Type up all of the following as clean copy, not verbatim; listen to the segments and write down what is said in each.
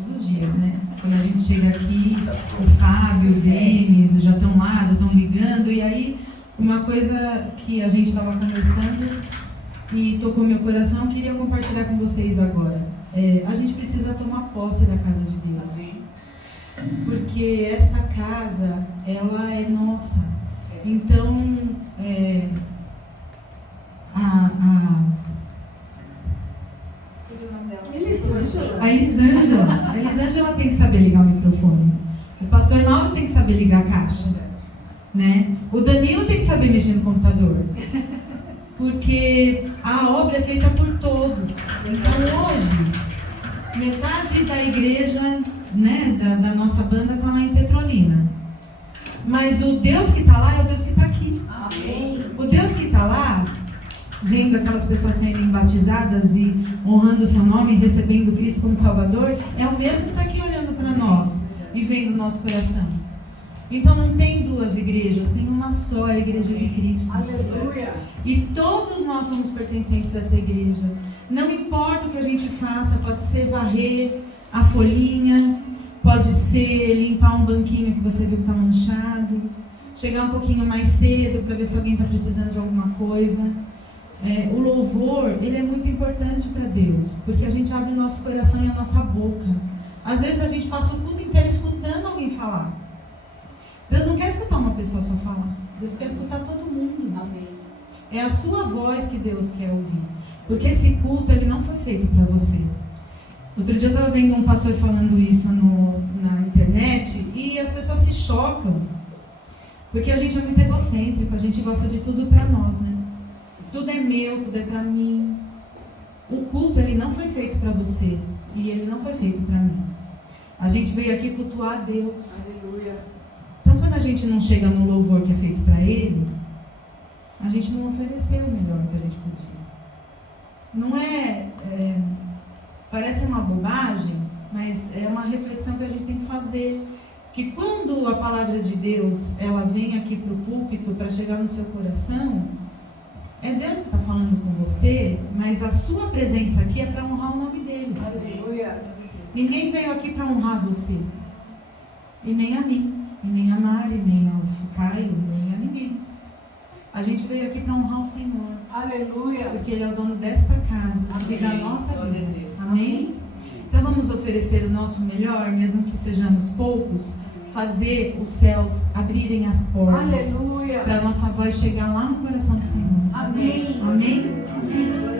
todos os dias, né? Quando a gente chega aqui, o Fábio, o Denis, já estão lá, já estão ligando, e aí uma coisa que a gente estava conversando e tocou meu coração, queria compartilhar com vocês agora. A gente precisa tomar posse da casa de Deus. Porque esta casa, ela é nossa. Então, a Elisângela tem que saber ligar o microfone. O pastor Mauro tem que saber ligar a caixa, né? O Danilo tem que saber mexer no computador. Porque a obra é feita por todos. Então hoje, metade da igreja, né, da nossa banda está lá em Petrolina. Mas o Deus que está lá é o Deus que está aqui. Amém. O Deus que está lá, vendo aquelas pessoas serem batizadas e honrando o seu nome, recebendo Cristo como Salvador, é o mesmo que está aqui olhando para nós e vendo o nosso coração. Então não tem duas igrejas, tem uma só, a igreja de Cristo. Aleluia. E todos nós somos pertencentes a essa igreja. Não importa o que a gente faça, pode ser varrer a folhinha, pode ser limpar um banquinho que você viu que está manchado, chegar um pouquinho mais cedo para ver se alguém está precisando de alguma coisa. O louvor, ele é muito importante para Deus, porque a gente abre o nosso coração e a nossa boca. Às vezes a gente passa o culto inteiro escutando alguém falar. Deus não quer escutar uma pessoa só falar. Deus quer escutar todo mundo. Amém. É a sua voz que Deus quer ouvir. Porque esse culto, ele não foi feito para você. Outro dia eu estava vendo um pastor falando isso na internet e as pessoas se chocam. Porque a gente é muito egocêntrico, a gente gosta de tudo para nós, né? Tudo é meu, tudo é para mim. O culto, ele não foi feito para você e ele não foi feito para mim. A gente veio aqui cultuar a Deus. Aleluia. Então, quando a gente não chega no louvor que é feito para Ele, a gente não ofereceu o melhor que a gente podia. Não parece uma bobagem, mas é uma reflexão que a gente tem que fazer. Que quando a palavra de Deus, ela vem aqui para o púlpito, para chegar no seu coração, é Deus que está falando com você, mas a sua presença aqui é para honrar o nome dEle. Aleluia. Ninguém veio aqui para honrar você, e nem a mim. E nem a Mari, nem ao Caio, nem a ninguém. A gente veio aqui para honrar o Senhor. Aleluia. Porque Ele é o dono desta casa e da nossa vida. Amém? Então vamos oferecer o nosso melhor, mesmo que sejamos poucos, fazer os céus abrirem as portas. Aleluia. Para a nossa voz chegar lá no coração do Senhor. Amém. Amém? Amém.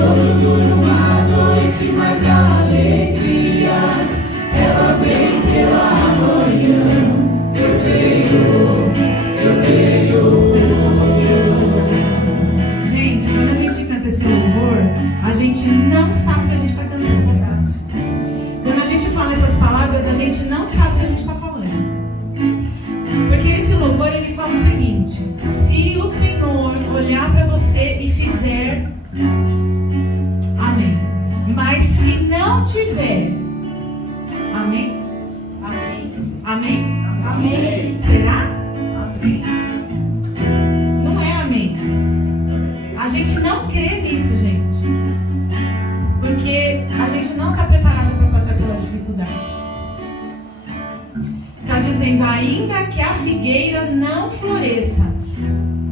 choro dura uma noite, mas a alegria, ela vem pela manhã. Eu creio. Espera só um pouquinho. Gente, quando a gente canta esse louvor, a gente não sabe o que a gente está cantando. Quando a gente fala essas palavras, a gente não sabe o que a gente está falando. Porque esse louvor, ele fala o seguinte: se o Senhor olhar para você e fizer, amém. Mas se não tiver, amém? Amém. Amém? Amém. Será? Amém. Não é amém. A gente não crê nisso, gente. Porque a gente não está preparado para passar pelas dificuldades. Está dizendo, ainda que a figueira não floresça.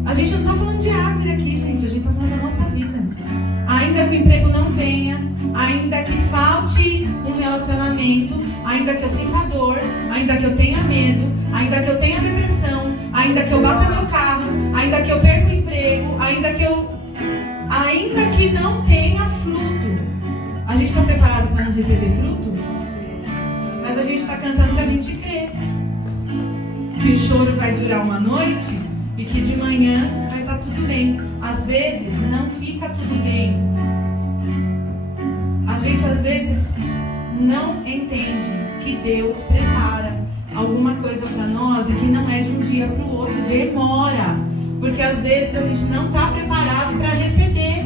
A gente não está falando de árvore aqui, gente. A gente está falando da nossa vida. Ainda que o emprego não venha, ainda que falte um relacionamento, ainda que eu sinta dor, ainda que eu tenha medo, ainda que eu tenha depressão, ainda que eu bata meu carro, ainda que eu perca o emprego, ainda que não tenha fruto. A gente está preparado para não receber fruto? Mas a gente está cantando que a gente crê. Que o choro vai durar uma noite e que de manhã vai estar tudo bem. Às vezes não fica tudo bem. A gente às vezes não entende que Deus prepara alguma coisa para nós e que não é de um dia para o outro. Demora. Porque às vezes a gente não está preparado para receber.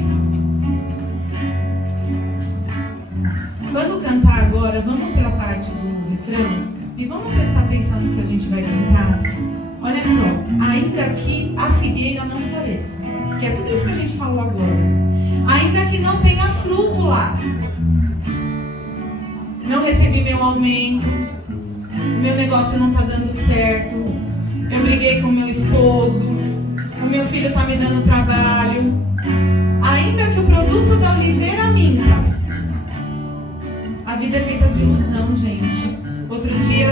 Quando cantar agora, vamos para a parte do refrão e vamos prestar atenção no que a gente vai cantar. Olha só, ainda que a figueira não floresça, que é tudo isso que a gente falou agora, ainda que não tenha fruto lá, não recebi meu aumento, meu negócio não está dando certo, eu briguei com meu esposo, o meu filho está me dando trabalho, ainda que o produto da oliveira minta. A vida é feita de ilusão, gente. Outro dia,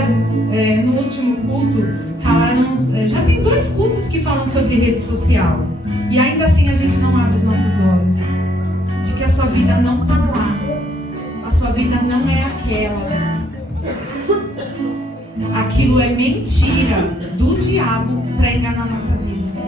no último culto, falaram, já tem 2 cultos que falam sobre rede social. E ainda assim a gente não abre os nossos olhos. De que a sua vida não está lá. A sua vida não é aquela. Aquilo é mentira do diabo para enganar a nossa vida.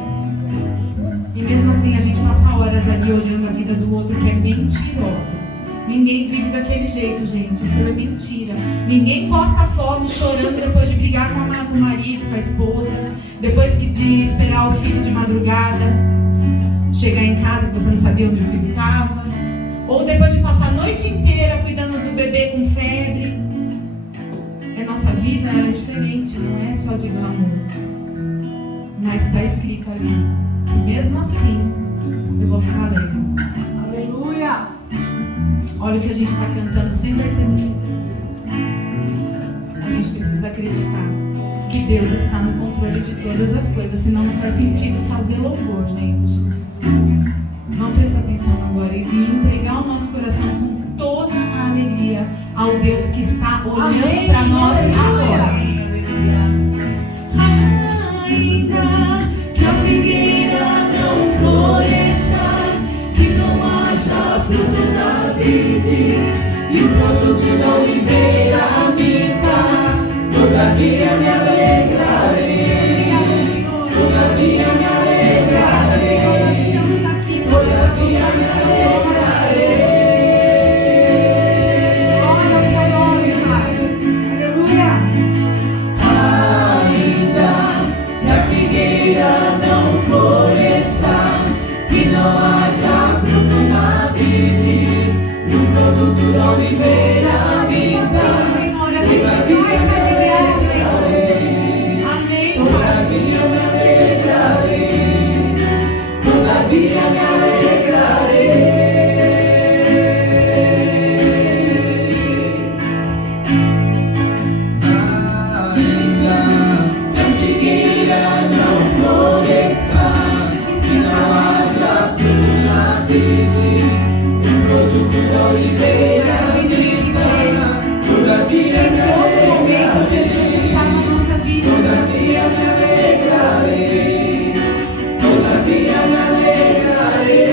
E mesmo assim a gente passa horas ali olhando a vida do outro que é mentirosa. Ninguém vive daquele jeito, gente. Aquilo é mentira. Ninguém posta foto chorando depois de brigar com o marido, com a esposa, depois de esperar o filho de madrugada chegar em casa que você não sabia onde o filho estava, ou depois de passar a noite inteira cuidando do bebê com febre. Nossa vida ela é diferente, não é só de glamour. Mas está escrito ali que mesmo assim eu vou ficar alegre. Aleluia! Olha o que a gente está cantando sem perceber. A gente precisa acreditar que Deus está no controle de todas as coisas, senão não faz sentido fazer louvor, gente. Vamos prestar atenção agora e entregar o nosso coração com toda a alegria ao Deus que está olhando para nós agora. Ainda que a figueira não floresça, que não haja fruto da vide e o produto da oliveira minta, todavia me alegrarei. Obrigada, Senhor. Todavia me alegrarei. Obrigada, Senhor. Nós estamos aqui. Todavia me alegrarei. Glória ao seu nome, Pai. Aleluia. Ainda que a figueira não floresça, que não haja fruto na vide, e o produto da oliveira minta, Senhor, a gente vai se alegrar, Senhor. Amém. Todavia me alegrarei, todavia me alegrarei. Ainda que a figueira não floresça, que não haja fruto na vide, produto da oliveira, mas a gente tem que crer. Todavia em todo momento Jesus está na nossa vida. Todavia me alegrarei. Todavia me alegrarei.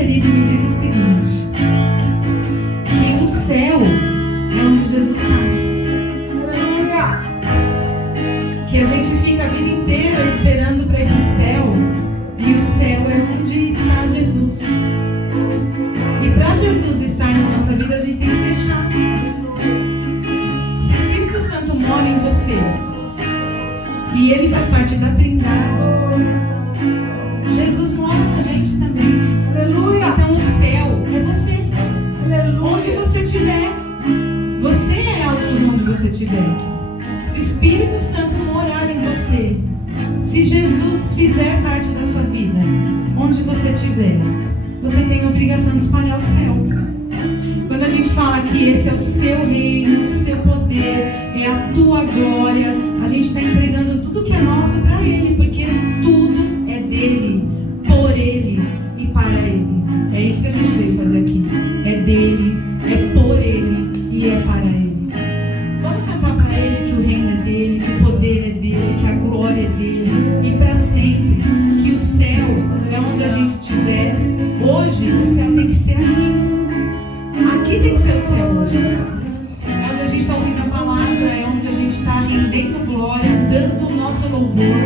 querido e me disse o seguinte, que o céu é onde Jesus está. Que a gente fica a vida inteira esperando para ir para o céu, e o céu é onde está Jesus. E para Jesus estar na nossa vida, a gente tem que deixar. Se o Espírito Santo mora em você, e ele faz parte da Trindade, Jesus mora na gente também. Aleluia. Então o céu é você. Aleluia. Onde você estiver, você é a luz onde você estiver. Se o Espírito Santo morar em você, se Jesus fizer parte da sua vida, onde você estiver, você tem a obrigação de espalhar o céu. Quando a gente fala que esse é o seu reino, o seu poder, é a tua glória, a gente está entregando tudo que é nosso para Ele, porque tudo é dele, por Ele e para Ele. É isso que a gente veio fazer aqui. É dele, é por Ele e é para Ele. Vamos cantar para Ele que o reino é dele, que o poder é dele, que a glória é dele e para sempre. Que o céu é onde a gente estiver. Hoje o céu tem que ser aqui. Aqui tem que ser o céu hoje. É onde a gente está ouvindo a palavra, é onde a gente está rendendo glória, dando o nosso louvor.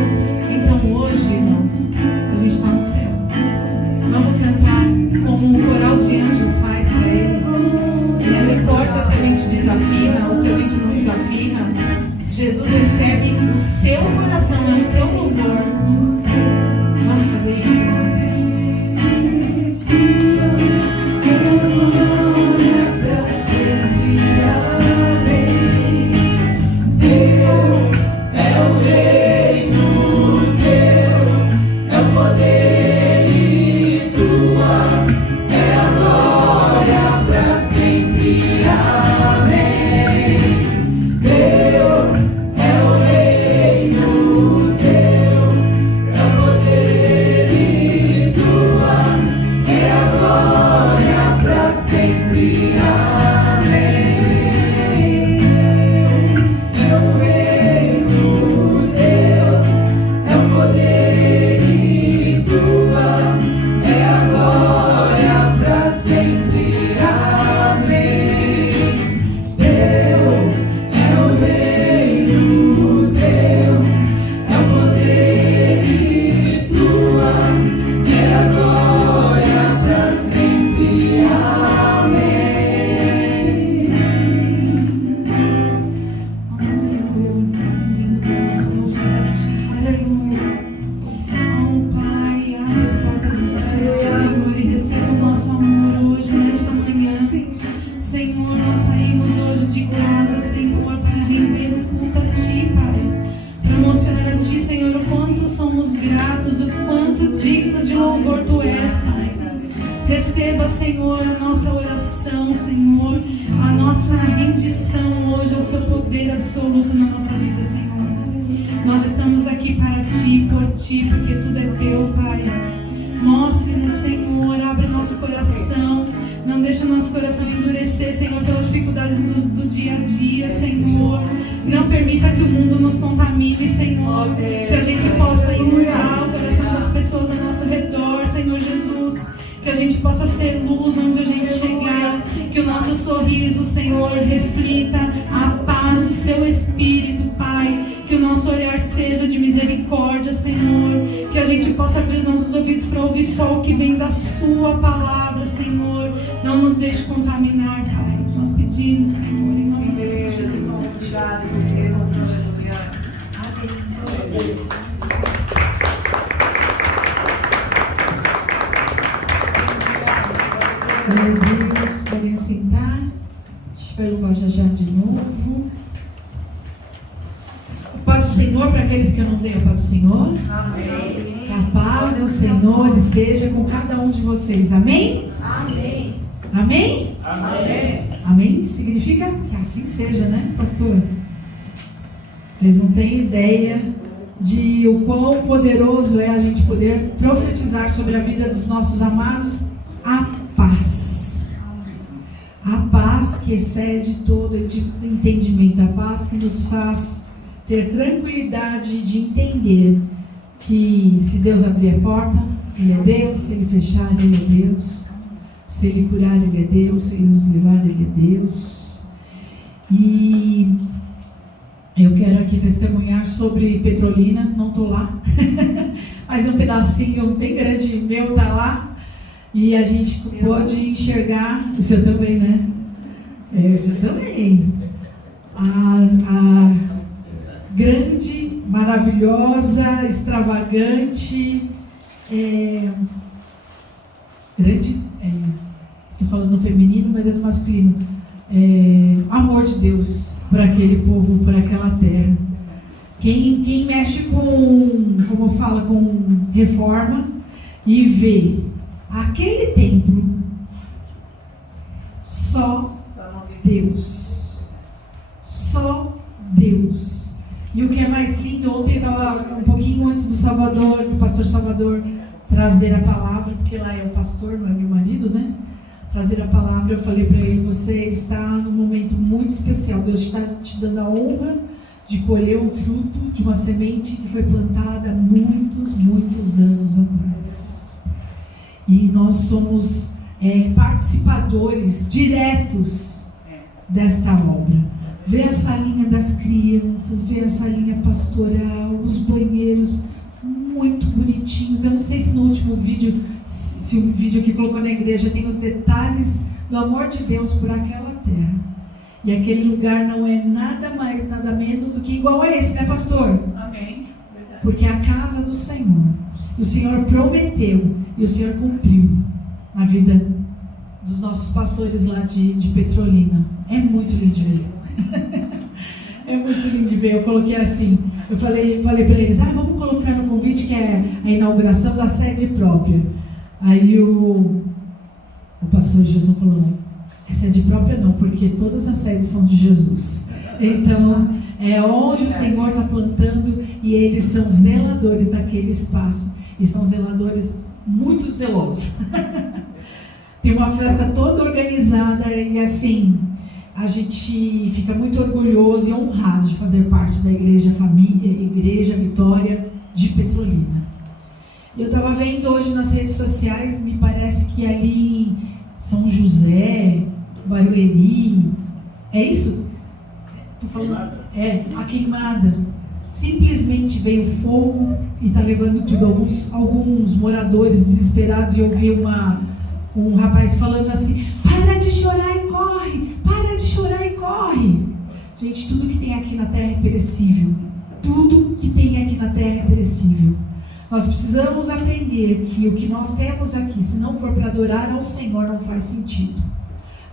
Então hoje, irmãos, a gente está no céu. Vamos cantar como o coral de anjos faz para Ele. Não importa se a gente desafina ou se a gente não desafina, Jesus recebe o seu coração, o seu louvor. Vamos fazer isso, irmãos. Receba, Senhor, a nossa oração, Senhor, a nossa rendição hoje ao seu poder absoluto na nossa vida, Senhor. Nós estamos aqui para Ti, por Ti, porque tudo é Teu, Pai. Mostre-nos, Senhor, abre o nosso coração, não deixe o nosso coração endurecer, Senhor, pelas dificuldades do dia a dia, Senhor. Não permita que o mundo nos contamine, Senhor, que a gente possa inundar o coração das pessoas ao nosso redor, Senhor Jesus. Que a gente possa ser luz onde a gente chegar, que o nosso sorriso, Senhor, reflita a paz do Seu Espírito, Pai, que o nosso olhar seja de misericórdia, Senhor, que a gente possa abrir os nossos ouvidos para ouvir só o que vem da Sua palavra, Senhor. Não nos deixe contaminar, Pai. Nós pedimos, Senhor, em nome de Jesus. Obrigado, Amém. Glória a Deus, podem sentar. A gente vai louvar já de novo. A paz do Senhor para aqueles que não têm a paz do Senhor. Amém. Que a paz do Senhor esteja com cada um de vocês. Amém? Amém. Amém? Amém. Amém significa que assim seja, né, pastor? Vocês não têm ideia de o quão poderoso é a gente poder profetizar sobre a vida dos nossos amados. A paz que excede todo entendimento, a paz que nos faz ter tranquilidade de entender que se Deus abrir a porta, Ele é Deus, se Ele fechar, Ele é Deus. Se Ele curar, Ele é Deus. Se Ele nos levar, Ele é Deus. E eu quero aqui testemunhar sobre Petrolina. Não estou lá, mas um pedacinho bem grande meu está lá. E a gente pode enxergar, o seu também, né? O seu também. A grande, maravilhosa, extravagante, grande, estou falando no feminino, mas é no masculino, amor de Deus para aquele povo, para aquela terra. Quem mexe como fala, com reforma e vê aquele templo, só Deus. Só Deus. E o que é mais lindo, ontem eu estava um pouquinho antes do pastor Salvador trazer a palavra, porque lá é o pastor, não é meu marido, né? Trazer a palavra, eu falei para ele: você está num momento muito especial. Deus está te dando a honra de colher o fruto de uma semente que foi plantada há muitos anos atrás. E nós somos participadores diretos desta obra. Vê a salinha das crianças, vê a salinha pastoral, os banheiros muito bonitinhos. Eu não sei se no último vídeo, se o vídeo que colocou na igreja tem os detalhes do amor de Deus por aquela terra. E aquele lugar não é nada mais, nada menos do que igual a esse, né, pastor? Amém. Verdade. Porque é a casa do Senhor. E o Senhor prometeu e o Senhor cumpriu na vida dos nossos pastores lá de Petrolina. É muito lindo de ver. É muito lindo de ver. Eu coloquei assim, eu falei para eles: vamos colocar no convite que é a inauguração da sede própria. Aí o pastor Gilson falou: é sede própria não, porque todas as sedes são de Jesus. Então, é onde o Senhor está plantando, e eles são zeladores daquele espaço. E são zeladores muito zelosos. Tem uma festa toda organizada e assim, a gente fica muito orgulhoso e honrado de fazer parte da Igreja Vitória de Petrolina. Eu estava vendo hoje nas redes sociais, me parece que ali em São José, Barueri, é isso? Tô falando, a queimada. Simplesmente veio fogo e está levando tudo. Alguns moradores desesperados, e eu vi um rapaz falando assim: para de chorar e corre, para de chorar e corre. Gente, tudo que tem aqui na terra é perecível. Tudo que tem aqui na terra é perecível. Nós precisamos aprender que o que nós temos aqui, se não for para adorar ao Senhor, não faz sentido.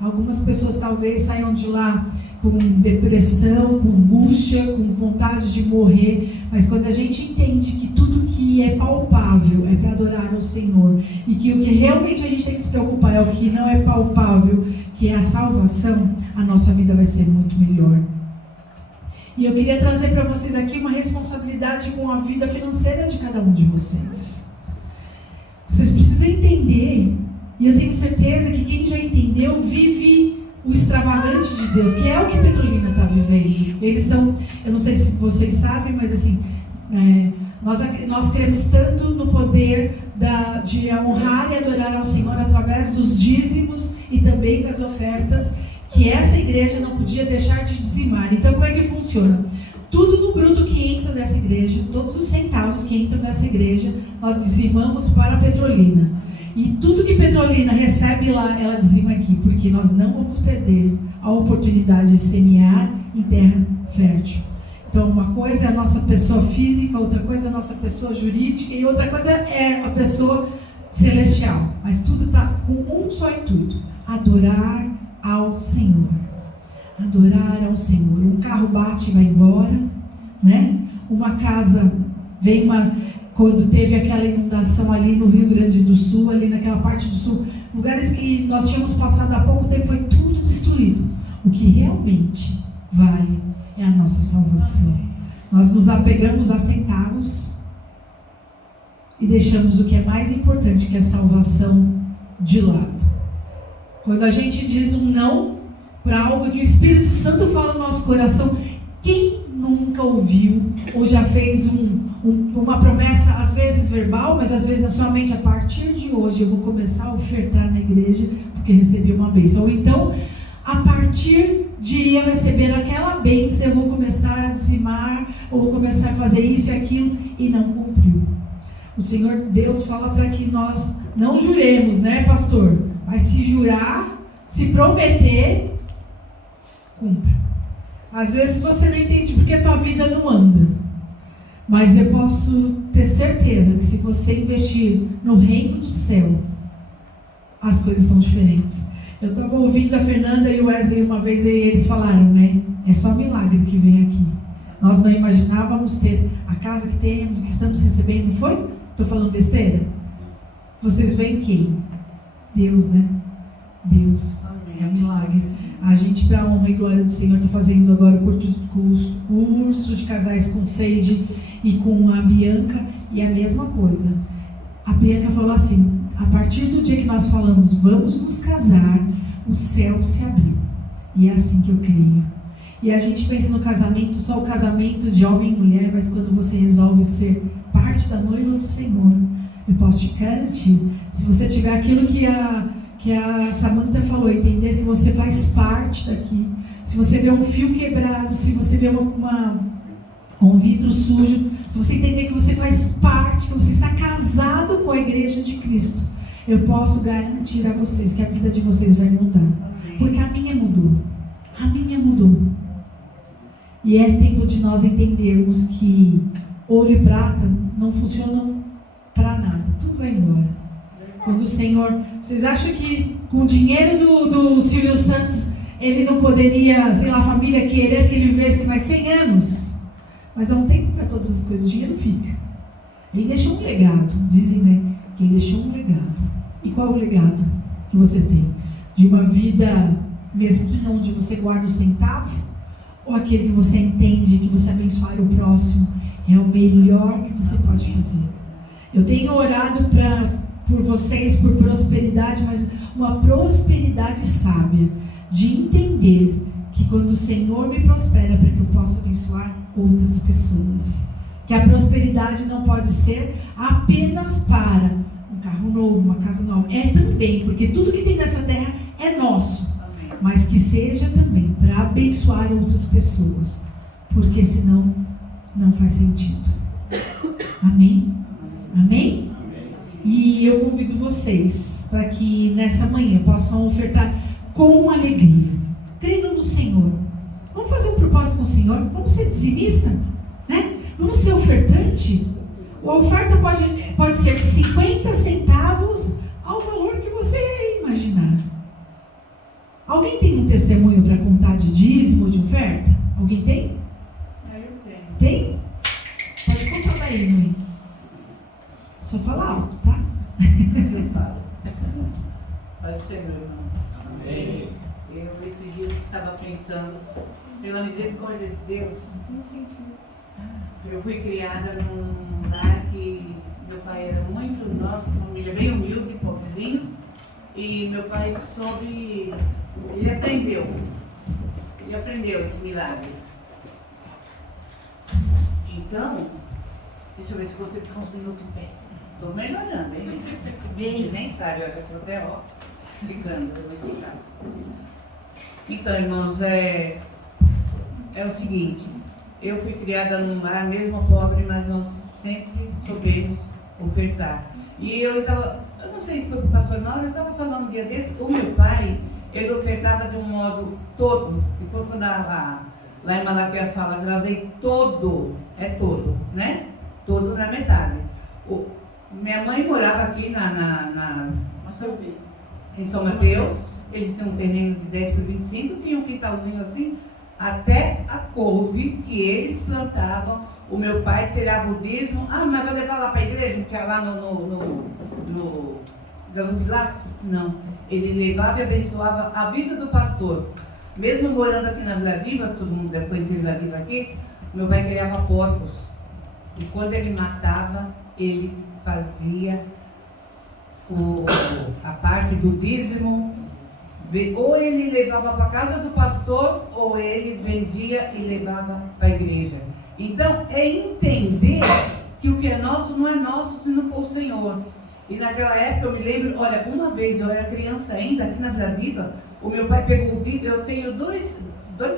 Algumas pessoas talvez saiam de lá com depressão, com angústia, com vontade de morrer, mas quando a gente entende que tudo que é palpável é para adorar ao Senhor, e que o que realmente a gente tem que se preocupar é o que não é palpável, que é a salvação, a nossa vida vai ser muito melhor. E eu queria trazer para vocês aqui uma responsabilidade com a vida financeira de cada um de vocês. Vocês precisam entender, e eu tenho certeza que quem já entendeu vive o extravagante de Deus, que é o que Petrolina está vivendo. Eles são, eu não sei se vocês sabem, mas assim, nós cremos tanto no poder de honrar e adorar ao Senhor através dos dízimos e também das ofertas, que essa igreja não podia deixar de dizimar. Então, como é que funciona? Tudo no bruto que entra nessa igreja, todos os centavos que entram nessa igreja, nós dizimamos para a Petrolina. E tudo que Petrolina recebe lá, ela dizima aqui, porque nós não vamos perder a oportunidade de semear em terra fértil. Então, uma coisa é a nossa pessoa física, outra coisa é a nossa pessoa jurídica, e outra coisa é a pessoa celestial. Mas tudo está com um só intuito: adorar ao Senhor. Adorar ao Senhor. Um carro bate e vai embora, né? Uma casa vem quando teve aquela inundação ali no Rio Grande do Sul, ali naquela parte do sul, lugares que nós tínhamos passado há pouco tempo, foi tudo destruído. O que realmente vale é a nossa salvação. Nós nos apegamos a centavos e deixamos o que é mais importante, que é a salvação, de lado. Quando a gente diz um não para algo que o Espírito Santo fala no nosso coração, quem nunca ouviu ou já fez uma promessa, às vezes verbal, mas às vezes na sua mente: a partir de hoje eu vou começar a ofertar na igreja porque recebi uma bênção. Ou então, a partir de eu receber aquela bênção, eu vou começar a dizimar, ou vou começar a fazer isso e aquilo, e não cumpriu. O Senhor Deus fala para que nós não juremos, né, pastor? Mas se jurar, se prometer, cumpra. Às vezes você não entende porque a tua vida não anda. Mas eu posso ter certeza que se você investir no reino do céu, as coisas são diferentes. Eu estava ouvindo a Fernanda e o Wesley uma vez e eles falaram, né? É só milagre que vem aqui. Nós não imaginávamos ter a casa que temos, que estamos recebendo, não foi? Estou falando besteira? Vocês veem quem? Deus, né? Deus. É um milagre. A gente, para a honra e glória do Senhor, está fazendo agora o curso de casais com Seide e com a Bianca, e é a mesma coisa. A Bianca falou assim, a partir do dia que nós falamos, vamos nos casar, o céu se abriu. E é assim que eu creio. E a gente pensa no casamento, só o casamento de homem e mulher, mas quando você resolve ser parte da noiva do Senhor, eu posso te garantir, se você tiver aquilo que a Samantha falou, entender que você faz parte daqui, se você vê um fio quebrado, se você vê um vidro sujo, se você entender que você faz parte, que você está casado com a igreja de Cristo, eu posso garantir a vocês que a vida de vocês vai mudar. Porque a minha mudou. A minha mudou. E é tempo de nós entendermos que ouro e prata não funcionam para nada. Tudo vai embora. Quando o Senhor... Vocês acham que com o dinheiro do Silvio Santos, ele não poderia, sei lá, a família querer que ele vivesse mais 100 anos? Mas há um tempo para todas as coisas, o dinheiro fica. Ele deixou um legado, dizem, né? Que ele deixou um legado. E qual é o legado que você tem? De uma vida mesquinha, onde você guarda o centavo? Ou aquele que você entende, que você abençoar o próximo? É o melhor que você pode fazer. Eu tenho orado por vocês, por prosperidade, mas uma prosperidade sábia, de entender que quando o Senhor me prospera, para que eu possa abençoar outras pessoas. Que a prosperidade não pode ser apenas para um carro novo, uma casa nova. É também, porque tudo que tem nessa terra é nosso. Mas que seja também para abençoar outras pessoas. Porque senão não faz sentido. Amém? Amém? E eu convido vocês para que nessa manhã possam ofertar com alegria, crendo no Senhor. Vamos fazer um propósito com o Senhor? Vamos ser dizimista? Né? Vamos ser ofertante? A oferta pode ser de 50 centavos ao valor que você imaginar. Alguém tem um testemunho para contar de dízimo ou de oferta? Alguém tem? Eu tenho. Tem? Pode contar daí, mãe. Só fala alto, tá? Eu falo. Pode ser, meu irmão. Amém. Eu esses dias estava pensando, pela misericórdia de Deus, eu fui criada num lar que meu pai era muito, nossa família bem humilde, pobrezinhos, e meu pai soube, ele aprendeu esse milagre. Então, deixa eu ver se você fica uns minutos em pé. Estou melhorando, hein, gente? Vocês nem sabem, olha, estou até, ó, ficando, eu vou explicar. Então, irmãos, é o seguinte, eu fui criada num lar mesmo pobre, mas nós sempre soubemos ofertar. E eu não sei se foi para o pastor Mauro, eu estava falando um dia desse, o meu pai, ele ofertava de um modo todo, e quando lá em Malaquias fala, trazei todo, é todo, né? Todo na metade. Minha mãe morava aqui em São Mateus, eles tinham um terreno de 10 por 25, tinha um quintalzinho assim, até a couve que eles plantavam. O meu pai tirava o dízimo, mas vai levar lá para a igreja, que é lá no Gasofilaço? Não, ele levava e abençoava a vida do pastor. Mesmo morando aqui na Vila Diva, todo mundo deve conhecer Vila Diva aqui, meu pai criava porcos. E quando ele matava, ele fazia a parte do dízimo, ou ele levava para a casa do pastor, ou ele vendia e levava para a igreja. Então, é entender que o que é nosso não é nosso se não for o Senhor. E naquela época eu me lembro, olha, uma vez eu era criança ainda, aqui na Vila Viva, o meu pai pegou o dízimo. Eu tenho dois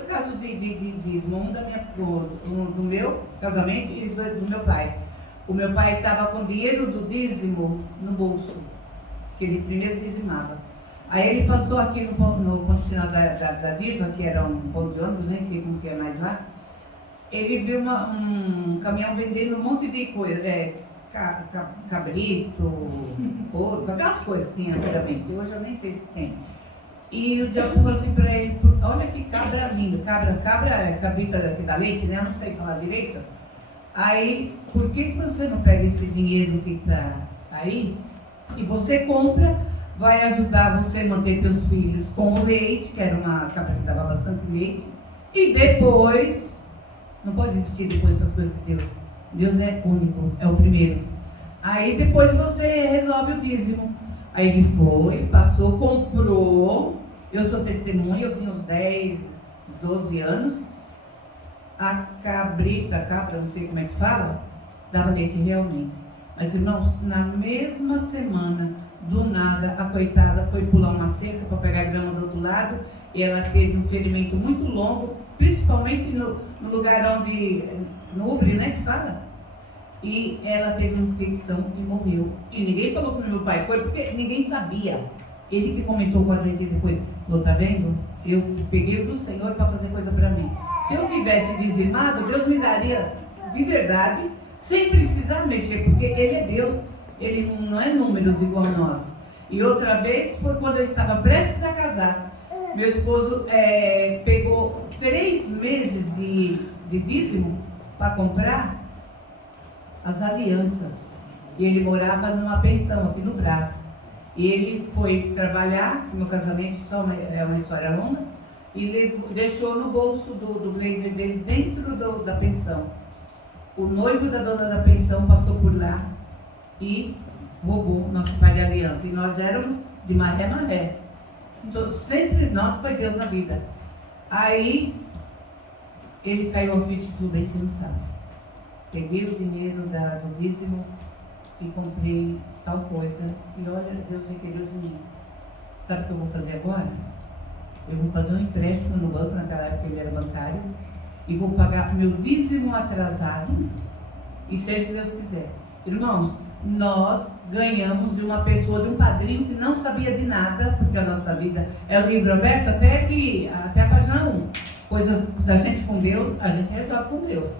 casos de dízimo, um do meu casamento e do meu pai. O meu pai estava com o dinheiro do dízimo no bolso, que ele primeiro dizimava. Aí ele passou aqui no ponto final da Viva, que era um ponto de ônibus, nem sei como que é mais lá. Ele viu um caminhão vendendo um monte de coisa, cabrito, porco, aquelas coisas que tinha antigamente. Hoje eu nem sei se tem. E o diabo falou assim para ele: olha que cabra linda, cabrita que dá leite, né? Eu não sei falar direito. Aí, por que você não pega esse dinheiro que está aí e você compra, vai ajudar você a manter teus filhos com o leite, que era uma cabra que dava bastante leite, e depois, não pode existir depois das coisas de Deus. Deus é único, é o primeiro. Aí depois você resolve o dízimo. Aí ele foi, passou, comprou. Eu sou testemunha, eu tinha uns 10, 12 anos. A cabra, não sei como é que fala, dava leite realmente. Mas irmãos, na mesma semana, do nada, a coitada foi pular uma cerca para pegar grama do outro lado e ela teve um ferimento muito longo, principalmente no lugar onde, no úbere, né, que fala? E ela teve uma infecção e morreu. E ninguém falou para o meu pai, foi porque ninguém sabia. Ele que comentou com a gente depois, falou: tá vendo? Eu peguei o do Senhor para fazer coisa para mim. Se eu tivesse dizimado, Deus me daria de verdade, sem precisar mexer, porque Ele é Deus. Ele não é números igual a nós. E outra vez foi quando eu estava prestes a casar. Meu esposo pegou 3 meses de dízimo para comprar as alianças. E ele morava numa pensão aqui no Brás. E ele foi trabalhar, meu casamento só é uma história longa, e deixou no bolso do blazer dele dentro da pensão. O noivo da dona da pensão passou por lá e roubou nosso pai de aliança. E nós éramos de maré a maré. Então, sempre nós foi Deus na vida. Aí ele caiu ao ficha e falou: bem, você não sabe. Peguei o dinheiro do dízimo e comprei tal coisa. E olha, Deus requeriu de mim. Sabe o que eu vou fazer agora? Eu vou fazer um empréstimo no banco, naquela época ele era bancário, e vou pagar meu dízimo atrasado, e seja o que Deus quiser. Irmãos, nós ganhamos de uma pessoa, de um padrinho que não sabia de nada, porque a nossa vida é o livro aberto até a página 1. Coisas da gente com Deus, a gente resolve com Deus.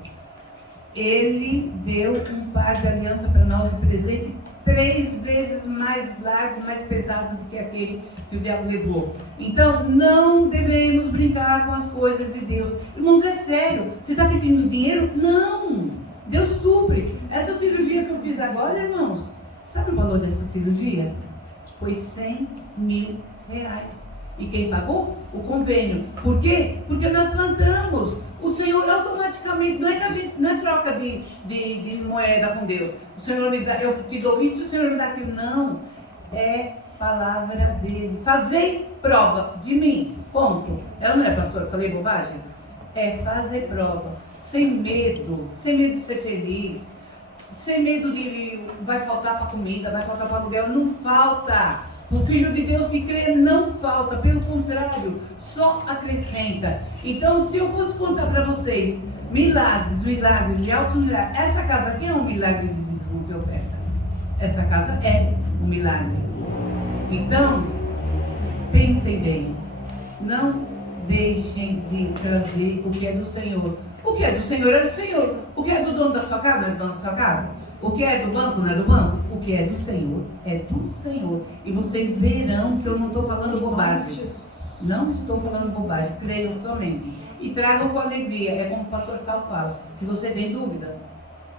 Ele deu um par de aliança para nós de presente 3 vezes mais largo, mais pesado do que aquele que o diabo levou. Então, não devemos brincar com as coisas de Deus. Irmãos, é sério. Você está pedindo dinheiro? Não! Deus supre. Essa cirurgia que eu fiz agora, irmãos, sabe o valor dessa cirurgia? Foi R$100.000. E quem pagou? O convênio. Por quê? Porque nós plantamos. O Senhor automaticamente, não é troca de moeda com Deus. O Senhor me dá, eu te dou isso, o Senhor me dá aquilo. Não. É palavra dele. Fazei prova de mim. Ponto. Ela não é, pastora? Falei bobagem? É fazer prova. Sem medo de ser feliz. Sem medo de vai faltar para comida, vai faltar para aluguel. Não falta. O Filho de Deus que crê não falta, pelo contrário, só acrescenta. Então, se eu fosse contar para vocês milagres e altos milagres, essa casa aqui é um milagre de dízimo de oferta. Essa casa é um milagre. Então, pensem bem. Não deixem de trazer o que é do Senhor. O que é do Senhor é do Senhor. O que é do dono da sua casa não é do dono da sua casa. O que é do banco não é do banco. O que é do Senhor é do Senhor. E vocês verão que eu não estou falando bobagem. Não estou falando bobagem. Creiam somente. E tragam com alegria. É como o pastor Sal fala. Se você tem dúvida,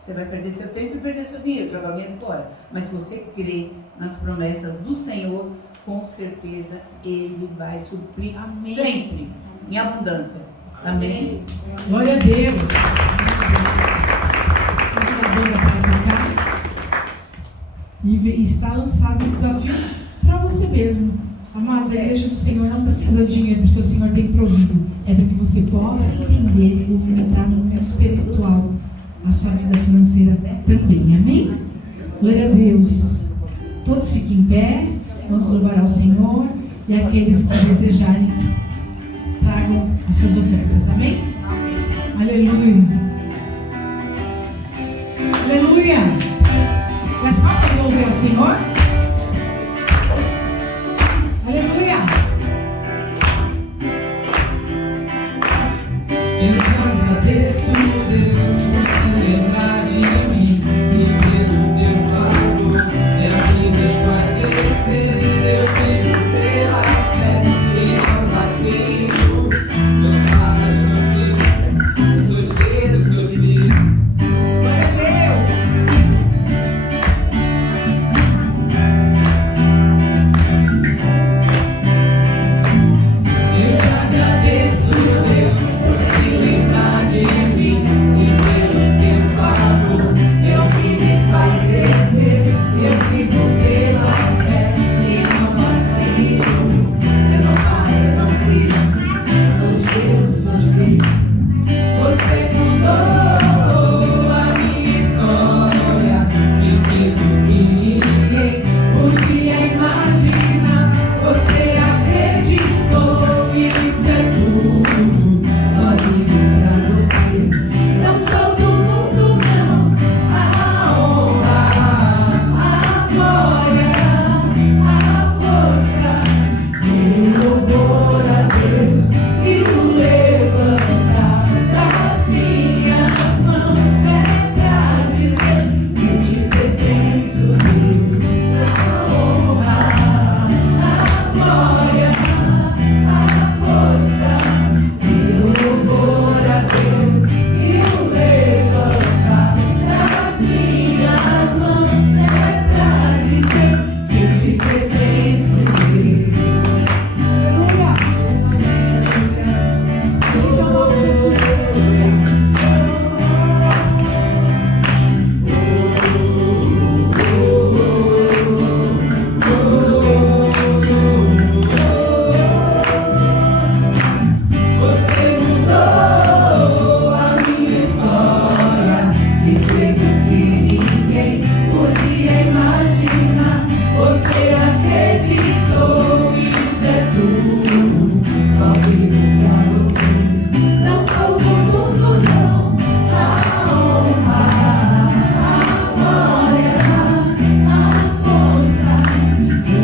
você vai perder seu tempo e perder seu dinheiro, jogar o dinheiro fora. Mas se você crê nas promessas do Senhor, com certeza Ele vai suprir. Amém. Sempre. Em abundância. Amém. Glória a Deus. E está lançado um desafio para você mesmo. Amados, a igreja do Senhor não precisa de dinheiro porque o Senhor tem provido. É para que você possa entender e movimentar no mundo espiritual a sua vida financeira também. Amém? Glória a Deus. Todos fiquem em pé, vamos louvar ao Senhor, e aqueles que desejarem, tragam as suas ofertas, amém? Aleluia! Aleluia! E as palmas louvem ao Senhor? Aleluia! Eu te agradeço, Deus, por se lembrar de mim e pelo teu favor. É o que me faz crescer. Eu vivo pela fé e não vacilo. Não paro, não desisto. Sou de Deus, sou de Cristo. Glória a Deus! Eu te agradeço, Deus, por se lembrar de mim e pelo teu favor. É o que me faz crescer. Eu vivo pela fé e não vacilo. Eu não paro, não desisto. Sou de Deus, sou de Cristo. Você mudou a minha história e fez o que ninguém podia imaginar. Você acreditou e isso é tudo. Só vivo pra você. Não sou do mundo, não. A honra, a glória, a força, o louvor a Deus e o levantar das minhas mãos é pra dizer que eu te pertenço, Deus. A honra, a glória, a força e o louvor a Deus e o levantar das minhas mãos é pra dizer que eu te pertenço, Deus. Aleluia! Em nome de Jesus, Você mudou a minha história e fez o que ninguém podia imaginar. Você acreditou, isso é tudo. Só vivo pra você. Não sou do mundo, não. A honra, a glória, a força, o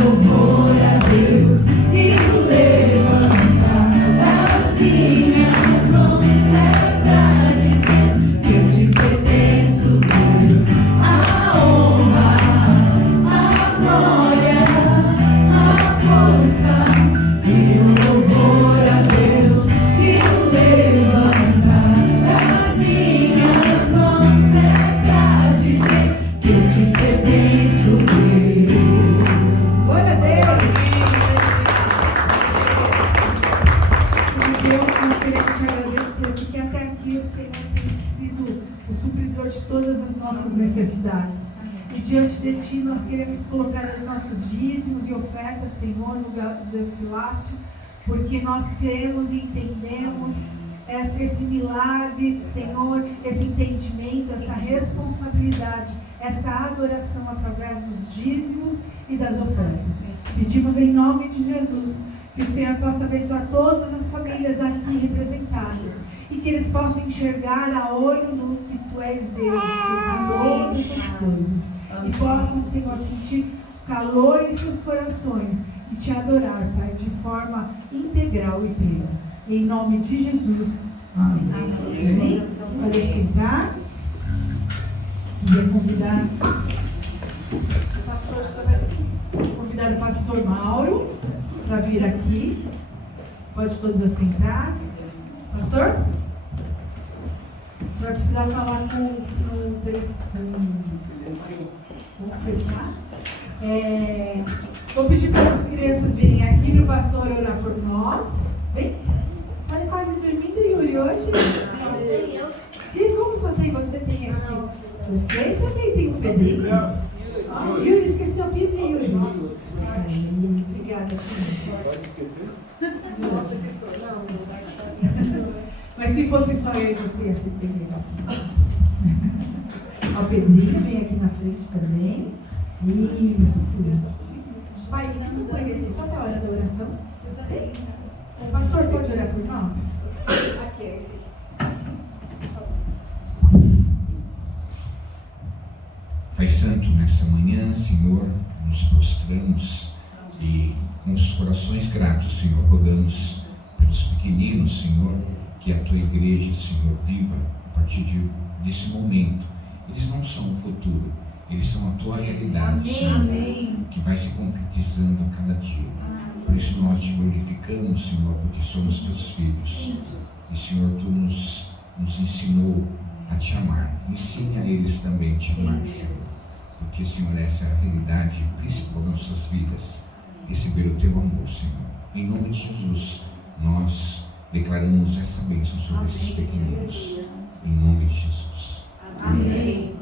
louvor a Deus e o levantar das minhas mãos é pra dizer que eu te pertenço, Deus. A honra, a glória, a força e o louvor a Deus e o levantar das minhas mãos é pra dizer que eu te pertenço, Deus. glória a Deus! Senhor Deus, nós queremos te agradecer porque até aqui o Senhor tem sido o supridor de todas as nossas necessidades. E diante de Ti nós queremos colocar os nossos dízimos e ofertas, Senhor, no gasofilácio, porque nós queremos e entendemos esse milagre, Senhor, esse entendimento, essa responsabilidade, essa adoração através dos dízimos e das ofertas. Pedimos em nome de Jesus que o Senhor possa abençoar todas as famílias aqui representadas e que eles possam enxergar a olho nu que Tu és Deus, Senhor, todas essas coisas, e possam, Senhor, sentir calor em seus corações e Te adorar, Pai, de forma integral e plena. Em nome de Jesus. Amém. Amém. Pode sentar. Queria convidar o pastor Mauro para vir aqui. Pode todos assentar. Pastor? Você vai precisar falar com o telefone. Vamos fechar? Vou pedir para as crianças virem aqui para o pastor orar por nós. Vem. Está quase dormindo, Yuri, hoje? E como só tem você, tem aqui o Fê, também tem o Pedrinho. Yuri, esqueceu a Bíblia, Yuri. Obrigada. Pode esquecer? Mas se fosse só eu e você, ia ser bem legal. O Pedrinho vem aqui na frente também. Isso. Pai, fica com ele só até a hora da oração. Sim. O pastor pode orar por nós? Aqui é esse. Pai Santo, nessa manhã, Senhor, nos prostramos e com os corações gratos, Senhor, rogamos pelos pequeninos, Senhor, que a Tua igreja, Senhor, viva a partir desse momento. Eles não são o futuro, eles são a Tua realidade, Senhor, que vai se concretizando a cada dia. Por isso nós Te glorificamos, Senhor, porque somos Teus filhos. E, Senhor, Tu nos ensinou a Te amar. Ensine a eles também a Te amar, Senhor. Porque, Senhor, essa é a realidade principal das nossas vidas. Receber o Teu amor, Senhor. Em nome de Jesus, nós declaramos essa bênção sobre esses pequeninos. Em nome de Jesus. Amém.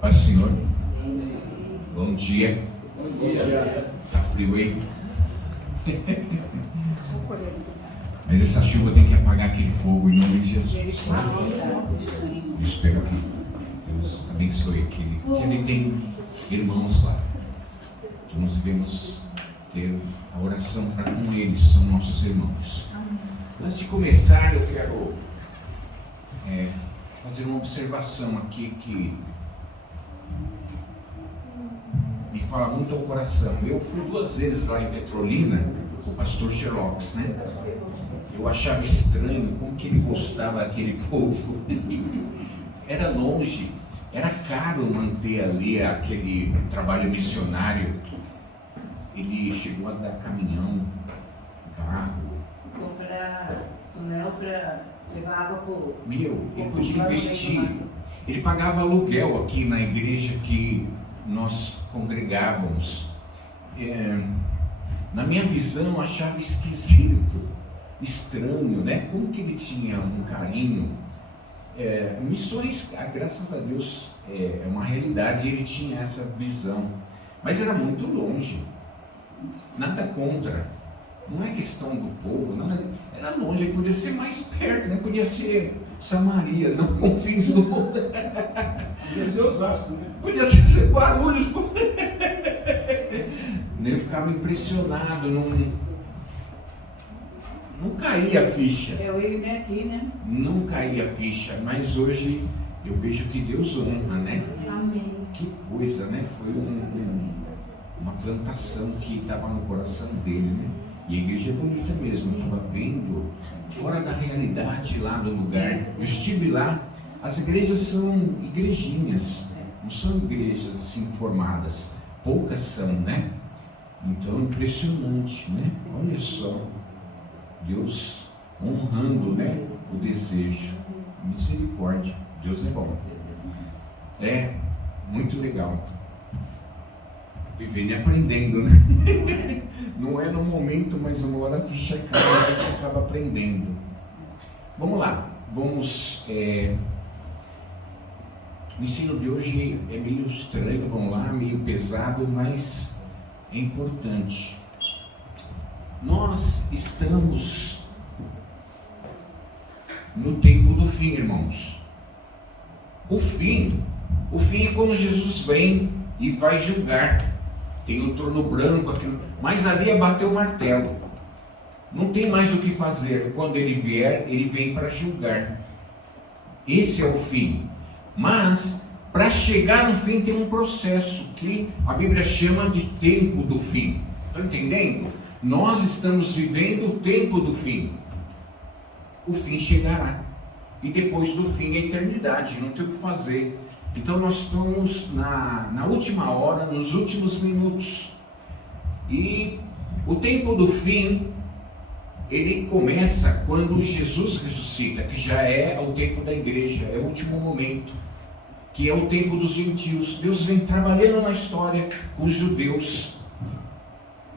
Paz, Senhor. Bom dia. Bom dia. Tá frio aí? Mas essa chuva tem que apagar aquele fogo em nome de Jesus. Eu espero que Deus abençoe aquele, que ele tem irmãos lá. Que nós devemos ter a oração para com eles, são nossos irmãos. Antes de começar, eu quero fazer uma observação aqui que me fala muito ao coração. Eu fui 2 vezes lá em Petrolina com o pastor Xerox, né? Eu achava estranho como que ele gostava daquele povo. Era longe, era caro manter ali aquele trabalho missionário. Ele chegou a dar caminhão, carro. Comprar túnel para levar água pro... Ele podia investir. Ele pagava aluguel aqui na igreja que nós congregávamos. Na minha visão, eu achava esquisito, estranho, né? Como que ele tinha um carinho. Missões, graças a Deus, é uma realidade, e ele tinha essa visão. Mas era muito longe. Nada contra. Não é questão do povo, nada, era longe, ele podia ser mais perto, né? Podia ser Samaria, não com fins do mundo. Podia ser Osasco, né? Podia ser Guarulhos. Eu ficava impressionado, não caía a ficha. É o ex aqui, né? Não caía a ficha, mas hoje eu vejo que Deus honra, né? Amém. Que coisa, né? Foi uma plantação que estava no coração dele, né? E a igreja é bonita mesmo, eu estava vendo, fora da realidade lá do lugar. Eu estive lá, as igrejas são igrejinhas, não são igrejas assim formadas, poucas são, né? Então é impressionante, né? Olha só, Deus honrando, né, o desejo. Misericórdia, Deus é bom. É muito legal. Vivendo e aprendendo, né? Não é no momento, mas uma hora a ficha cai, a gente acaba aprendendo. Vamos lá, vamos. O ensino de hoje é meio estranho, vamos lá, meio pesado, mas é importante. Nós estamos no tempo do fim, irmãos. O fim é quando Jesus vem e vai julgar. Tem o trono branco, mas ali é bater o martelo. Não tem mais o que fazer. Quando ele vier, ele vem para julgar. Esse é o fim. Mas, para chegar no fim, tem um processo que a Bíblia chama de tempo do fim. Estão entendendo? Nós estamos vivendo o tempo do fim. O fim chegará. E depois do fim, a eternidade. Não tem o que fazer. Então nós estamos na última hora, nos últimos minutos. E o tempo do fim, ele começa quando Jesus ressuscita, que já é o tempo da igreja, é o último momento, que é o tempo dos gentios. Deus vem trabalhando na história com os judeus.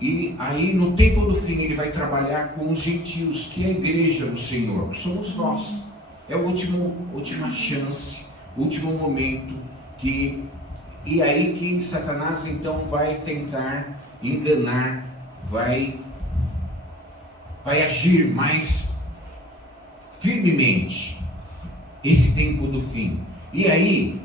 E aí no tempo do fim ele vai trabalhar com os gentios, que é a igreja do Senhor, que somos nós. É a última chance, último momento que E aí que Satanás então vai tentar enganar, vai agir mais firmemente esse tempo do fim. E aí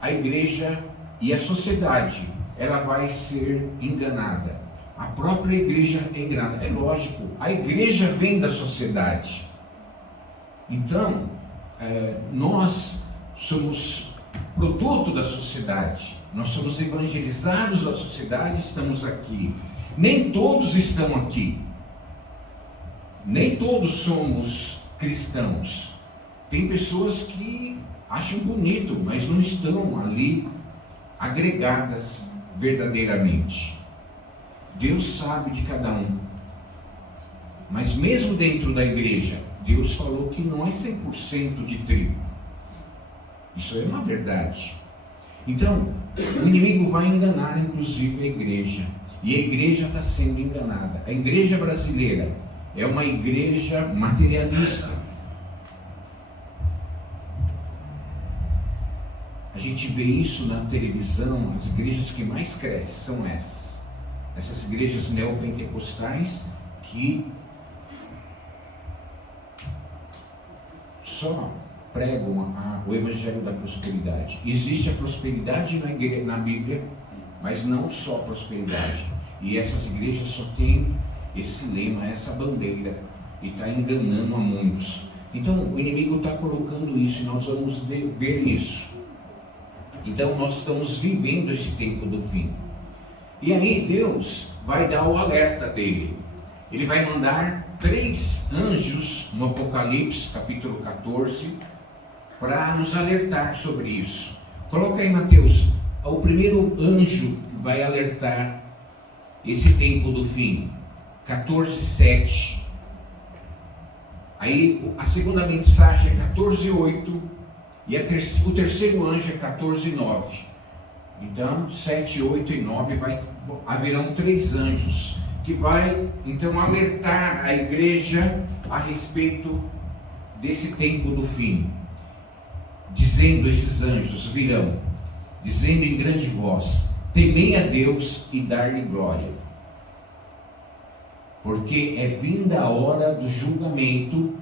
a igreja e a sociedade, ela vai ser enganada. A própria igreja é enganada. É lógico, a igreja vem da sociedade. Então, nós somos produto da sociedade. Nós somos evangelizados da sociedade, estamos aqui. Nem todos estão aqui. Nem todos somos cristãos. Tem pessoas que acham bonito, mas não estão ali agregadas verdadeiramente. Deus sabe de cada um. Mas mesmo dentro da igreja, Deus falou que não é 100% de trigo. Isso é uma verdade. Então, o inimigo vai enganar inclusive a igreja. E a igreja está sendo enganada. A igreja brasileira é uma igreja materialista. A gente vê isso na televisão. As igrejas que mais crescem são essas. Essas igrejas neopentecostais que só pregam o evangelho da prosperidade. Existe a prosperidade na Bíblia, mas não só prosperidade. E essas igrejas só têm esse lema, essa bandeira, e está enganando a muitos. Então o inimigo está colocando isso, e nós vamos ver isso. Então nós estamos vivendo esse tempo do fim. E aí Deus vai dar o alerta dele. Ele vai mandar 3 anjos no Apocalipse, capítulo 14, para nos alertar sobre isso. Coloca aí, Mateus, o primeiro anjo que vai alertar esse tempo do fim, 14:7. Aí a segunda mensagem é 14:8 e o terceiro anjo é 14:9. Então 7, 8 e 9 haverão 3 anjos que vai então alertar a igreja a respeito desse tempo do fim. Dizendo, esses anjos virão, dizendo em grande voz: temei a Deus e dar-lhe glória, porque é vinda a hora do julgamento,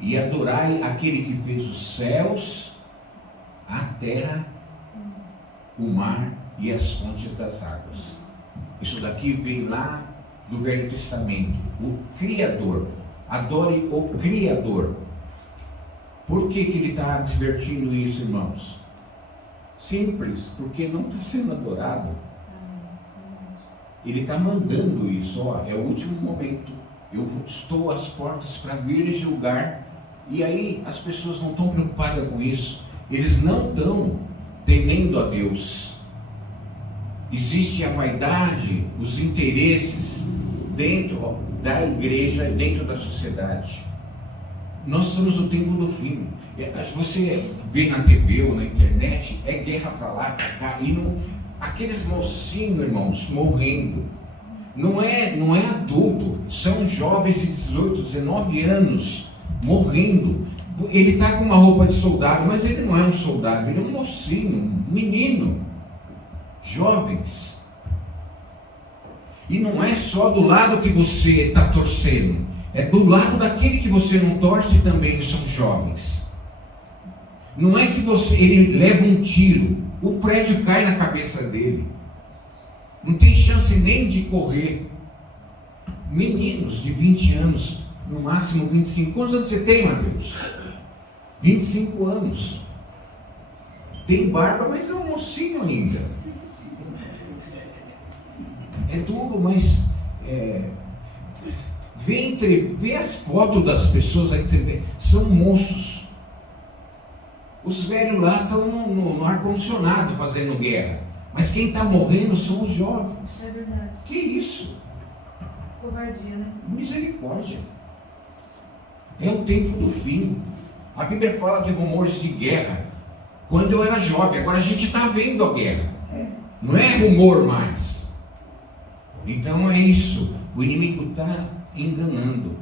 e adorai aquele que fez os céus, a terra, o mar e as fontes das águas. Isso daqui vem lá do Velho Testamento. O Criador. Adore o Criador. Por que ele está advertindo isso, irmãos? Simples, porque não está sendo adorado. Ele está mandando isso. Ó, é o último momento. Eu estou às portas para vir e julgar. E aí as pessoas não estão preocupadas com isso. Eles não estão temendo a Deus. Existe a vaidade, os interesses dentro da igreja e dentro da sociedade. Nós estamos no tempo do fim. Você vê na TV ou na internet, é guerra para lá, para cá, e aqueles mocinhos, irmãos, morrendo. Não é adulto, são jovens de 18, 19 anos morrendo. Ele está com uma roupa de soldado, mas ele não é um soldado, ele é um mocinho, um menino. Jovens. E não é só do lado que você está torcendo, é do lado daquele que você não torce também, que são jovens. Não é que ele leva um tiro, o prédio cai na cabeça dele, não tem chance nem de correr. Meninos de 20 anos, no máximo 25. Quantos anos você tem, Mateus? 25 anos. Tem barba, mas é um mocinho ainda. É duro, mas vê as fotos das pessoas aí, são moços. Os velhos lá estão no ar-condicionado fazendo guerra, mas quem está morrendo são os jovens. É verdade. Que isso? Covardia, né? Misericórdia. É o tempo do fim. A Bíblia fala de rumores de guerra quando eu era jovem. Agora a gente está vendo a guerra. Não é rumor mais. Então é isso. O inimigo está enganando.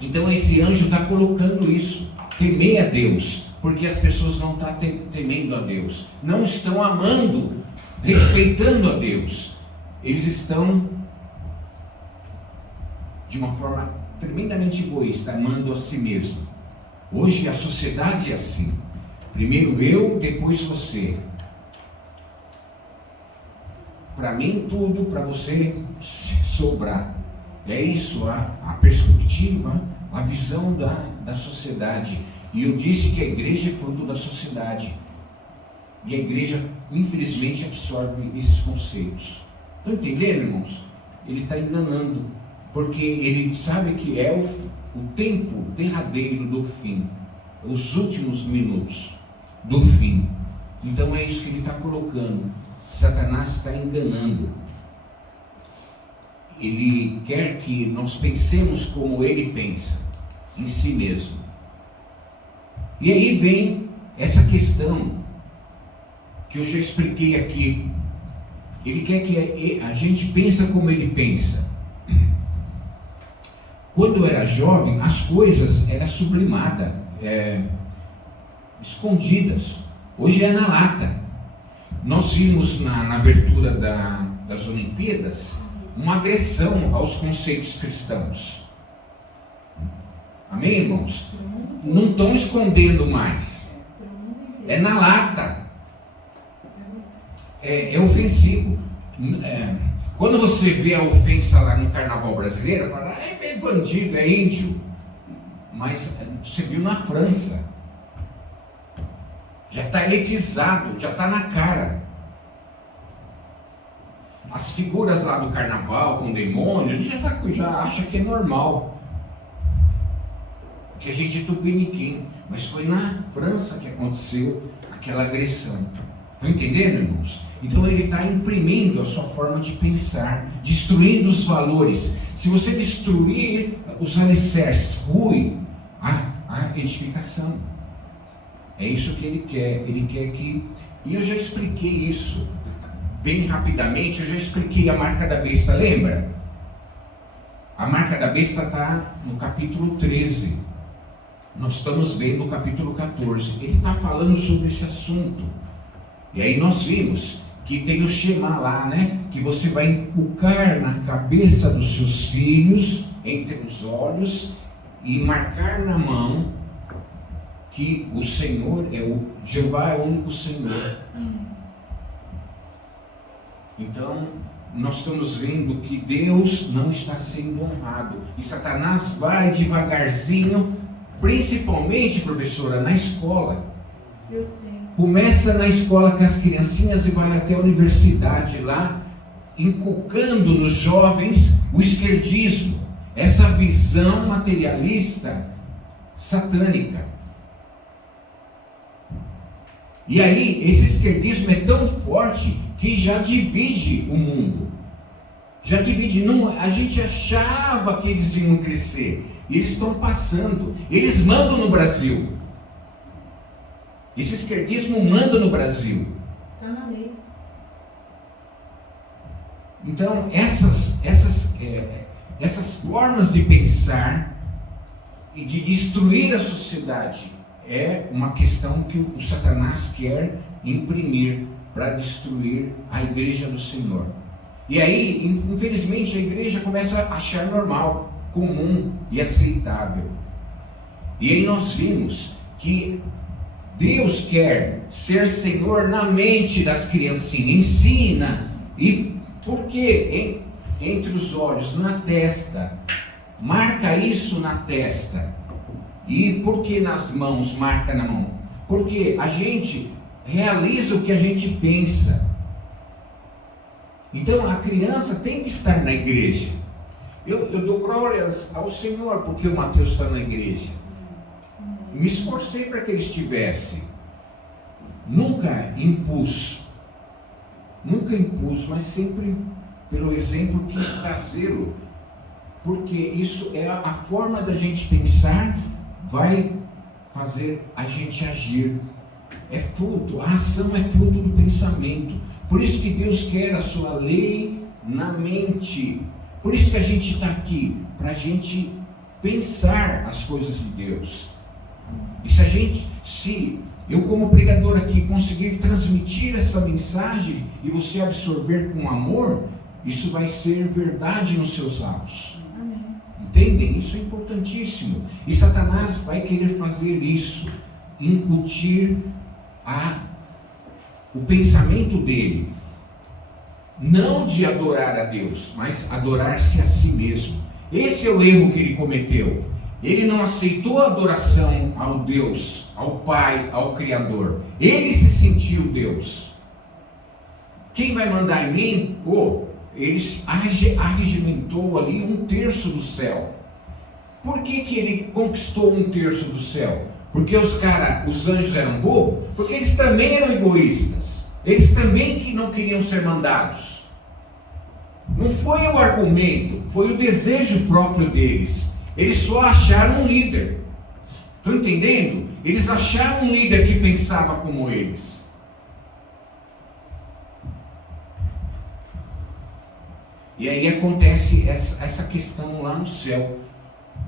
Então esse anjo está colocando isso. Temei a Deus porque as pessoas não estão temendo a Deus, não estão amando, respeitando a Deus. Eles estão de uma forma tremendamente egoísta, amando a si mesmo. Hoje a sociedade é assim. Primeiro eu, depois você. Para mim tudo, para você sobrar. É isso a perspectiva, a visão da sociedade. E eu disse que a igreja é fruto da sociedade. E a igreja, infelizmente, absorve esses conceitos. Estão entendendo, irmãos? Ele está enganando, porque ele sabe que é o tempo derradeiro do fim, os últimos minutos do fim. Então é isso que ele está colocando. Satanás está enganando. Ele quer que nós pensemos como ele pensa, em si mesmo. E aí vem essa questão que eu já expliquei aqui. Ele quer que a gente pense como ele pensa. Quando eu era jovem, as coisas eram sublimadas, escondidas. Hoje é na lata. Nós vimos na abertura das Olimpíadas uma agressão aos conceitos cristãos. Amém, irmãos? Não estão escondendo mais. É na lata. É ofensivo. Quando você vê a ofensa lá no carnaval brasileiro, fala, é bandido, é índio. Mas você viu na França. Já está elitizado, já está na cara. As figuras lá do carnaval com demônio, a gente já acha que é normal. Porque a gente é tupiniquim. Mas foi na França que aconteceu aquela agressão. Estão entendendo, irmãos? Então ele está imprimindo a sua forma de pensar, destruindo os valores. Se você destruir os alicerces, rui a edificação. É isso que ele quer. Ele quer que... E eu já expliquei isso bem rapidamente. Eu já expliquei a marca da besta, lembra? A marca da besta está no capítulo 13. Nós estamos vendo o capítulo 14. Ele está falando sobre esse assunto. E aí nós vimos que tem o Shema lá, né? Que você vai inculcar na cabeça dos seus filhos, entre os olhos, e marcar na mão que o Senhor Jeová é o único Senhor. Então, nós estamos vendo que Deus não está sendo honrado. E Satanás vai devagarzinho, principalmente, professora, na escola. Eu sei. Começa na escola com as criancinhas e vai até a universidade lá, inculcando nos jovens o esquerdismo, essa visão materialista satânica. E aí, esse esquerdismo é tão forte que já divide o mundo. Já divide. Não, a gente achava que eles iam crescer. E eles estão passando. Eles mandam no Brasil. Esse esquerdismo manda no Brasil. Está na lei. Então, essas formas de pensar e de destruir a sociedade é uma questão que o Satanás quer imprimir para destruir a igreja do Senhor. E aí, infelizmente, a igreja começa a achar normal, comum e aceitável. E aí nós vimos que Deus quer ser Senhor na mente das criancinhas, ensina. E por quê? Entre os olhos, na testa. Marca isso na testa. E por que nas mãos? Marca na mão. Porque a gente realiza o que a gente pensa. Então a criança tem que estar na igreja. Eu dou glórias ao Senhor porque o Mateus está na igreja. Me esforcei para que ele estivesse. Nunca impus, mas sempre pelo exemplo quis trazê-lo, porque isso é a forma da gente pensar, vai fazer a gente agir. É fruto, a ação é fruto do pensamento. Por isso que Deus quer a sua lei na mente. Por isso que a gente está aqui, para a gente pensar as coisas de Deus. E se eu como pregador aqui conseguir transmitir essa mensagem e você absorver com amor, isso vai ser verdade nos seus atos. Entendem? Isso é importantíssimo. E Satanás vai querer fazer isso, incutir o pensamento dele, não de adorar a Deus, mas adorar-se a si mesmo. Esse é o erro que ele cometeu. Ele não aceitou a adoração ao Deus, ao Pai, ao Criador. Ele se sentiu Deus. Quem vai mandar em mim? Ele arregimentou ali 1/3 do céu. Por que ele conquistou 1/3 do céu? Porque os anjos eram bobos? Porque eles também eram egoístas. Eles também que não queriam ser mandados. Não foi o argumento, foi o desejo próprio deles. Eles só acharam um líder. Estão entendendo? Eles acharam um líder que pensava como eles. E aí acontece essa questão lá no céu,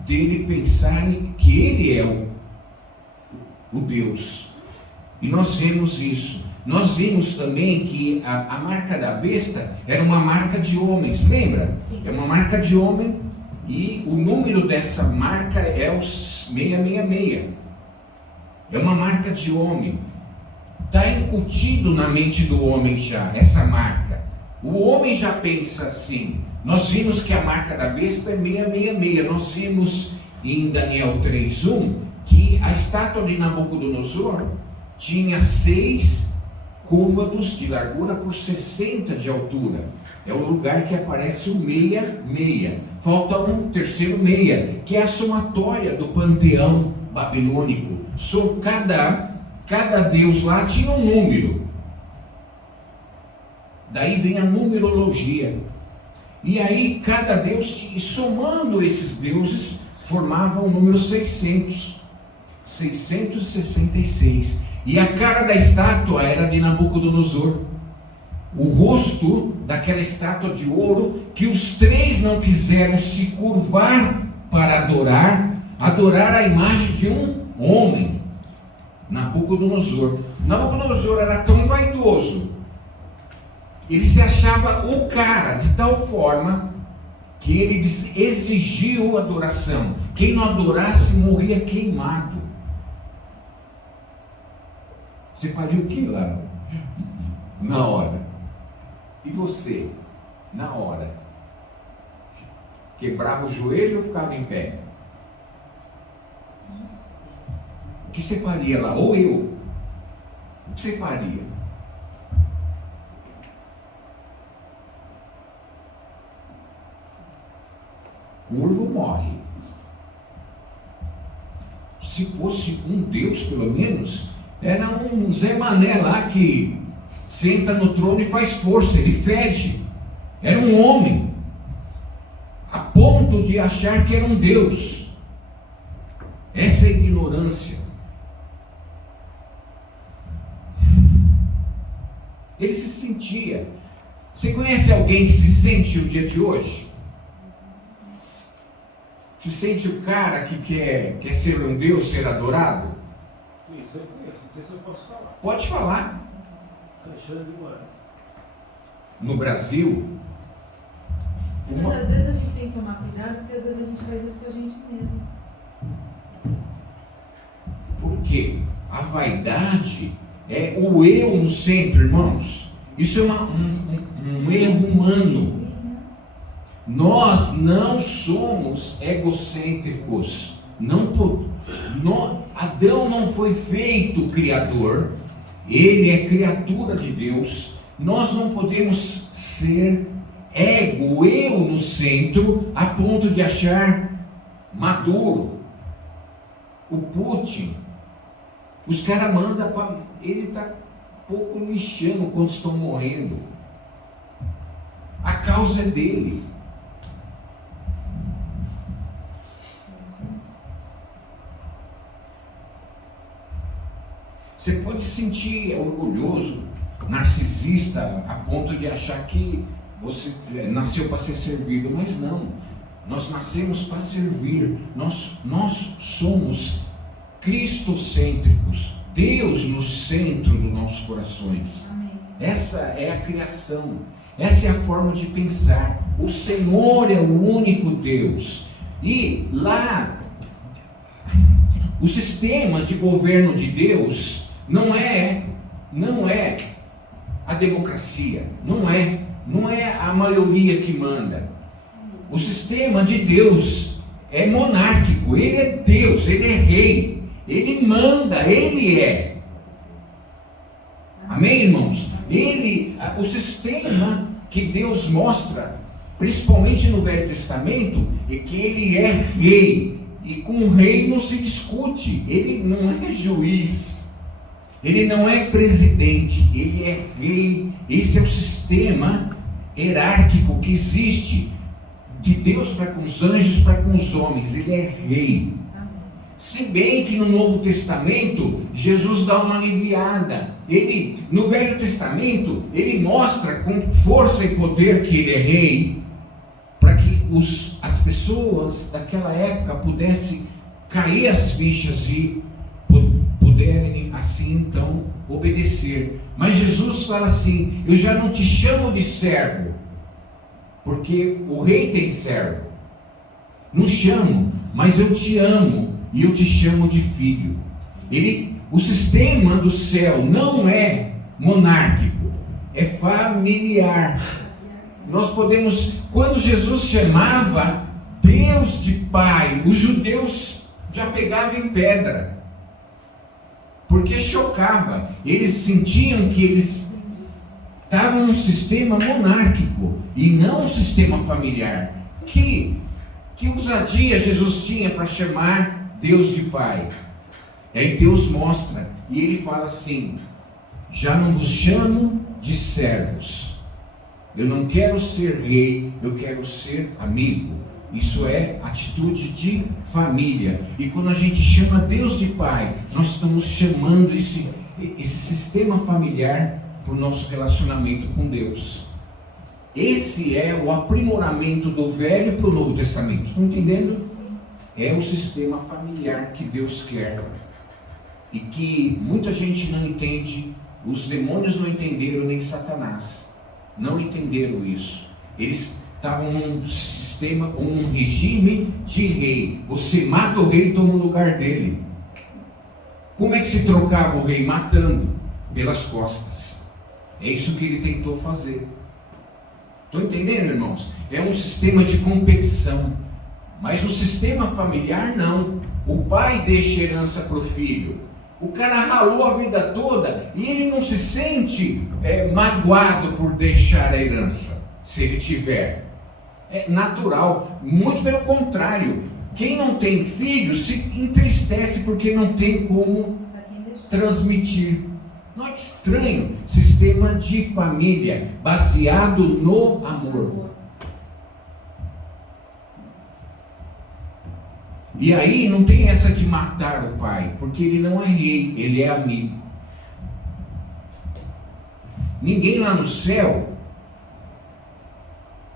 dele pensar que ele é o Deus. E nós vemos isso. Nós vimos também que a marca da besta era uma marca de homens, lembra? Sim. É uma marca de homem e o número dessa marca é o 666. É uma marca de homem. Está incutido na mente do homem já, essa marca. O homem já pensa assim. Nós vimos que a marca da besta é 666. Nós vimos em Daniel 3:1 que a estátua de Nabucodonosor tinha 6 côvados de largura por 60 de altura. É o lugar que aparece o 66. Falta um terceiro 6, que é a somatória do panteão babilônico. Cada deus lá tinha um número. Daí vem a numerologia. E aí cada deus, somando esses deuses, formava o número 600. 666. E a cara da estátua era de Nabucodonosor. O rosto daquela estátua de ouro, que os 3 não quiseram se curvar para adorar a imagem de um homem. Nabucodonosor. Nabucodonosor era tão vaidoso, ele se achava o cara, de tal forma que ele exigiu adoração. Quem não adorasse morria queimado. Você faria o que lá? Na hora. E você? Na hora. Quebrava o joelho ou ficava em pé? O que você faria lá? Ou eu? O que você faria? Curvo morre. Se fosse um Deus, pelo menos, era um Zé Mané lá que senta no trono e faz força, ele fede. Era um homem, a ponto de achar que era um Deus. Essa é a ignorância. Ele se sentia. Você conhece alguém que se sente o dia de hoje? Se sente o cara que quer ser um Deus, ser adorado? Isso eu conheço, não sei se eu posso falar. Pode falar. Alexandre de Moraes. No Brasil, Mas às vezes a gente tem que tomar cuidado, porque às vezes a gente faz isso com a gente mesmo. porque a vaidade é o eu no centro, irmãos. Isso é um erro humano. Nós não somos egocêntricos. Adão não foi feito criador, ele é criatura de Deus. Nós não podemos ser ego, eu no centro, a ponto de achar Maduro, o Putin, os caras mandam para ele, está pouco lixando quando estão morrendo. A causa é dele. Você pode se sentir orgulhoso, narcisista, a ponto de achar que você nasceu para ser servido, mas não. Nós nascemos para servir. Nós somos cristocêntricos, Deus no centro dos nossos corações. Essa é a criação, essa é a forma de pensar. O Senhor é o único Deus. E lá, o sistema de governo de Deus não é a democracia, não é a maioria que manda. O sistema de Deus é monárquico, ele é Deus, ele é rei, ele manda, ele é. Amém, irmãos? O sistema que Deus mostra, principalmente no Velho Testamento, é que ele é rei, e com o rei não se discute, ele não é juiz, ele não é presidente, ele é rei. Esse é o sistema hierárquico que existe de Deus para com os anjos, para com os homens. Ele é rei. Se bem que no Novo Testamento Jesus dá uma aliviada. No Velho Testamento ele mostra com força e poder que ele é rei, para que as pessoas daquela época pudessem cair as fichas e puderem assim então obedecer. Mas Jesus fala assim: eu já não te chamo de servo, porque o rei tem servo. Não chamo, mas eu te amo e eu te chamo de filho. O sistema do céu não é monárquico, é familiar. Nós podemos, quando Jesus chamava Deus de Pai, os judeus já pegavam em pedra, porque chocava. Eles sentiam que eles estavam num sistema monárquico e não um sistema familiar. Que ousadia Jesus tinha para chamar Deus de Pai. E aí Deus mostra, e ele fala assim: já não vos chamo de servos, eu não quero ser rei, eu quero ser amigo. Isso é atitude de família. E quando a gente chama Deus de Pai, nós estamos chamando esse sistema familiar para o nosso relacionamento com Deus. Esse é o aprimoramento do Velho para o Novo Testamento. Estão entendendo? É o sistema familiar que Deus quer. E que muita gente não entende. Os demônios não entenderam, nem Satanás. Não entenderam isso. Eles estavam num sistema, um regime de rei. Você mata o rei e toma o lugar dele. Como é que se trocava o rei? Matando pelas costas. É isso que ele tentou fazer. Estão entendendo, irmãos? É um sistema de competição. Mas no sistema familiar, não. O pai deixa herança para o filho. O cara ralou a vida toda e ele não se sente magoado por deixar a herança, se ele tiver. É natural. Muito pelo contrário. Quem não tem filho se entristece porque não tem como transmitir. Não é estranho? Sistema de família baseado no amor. E aí não tem essa de matar o pai, porque ele não é rei, ele é amigo. Ninguém lá no céu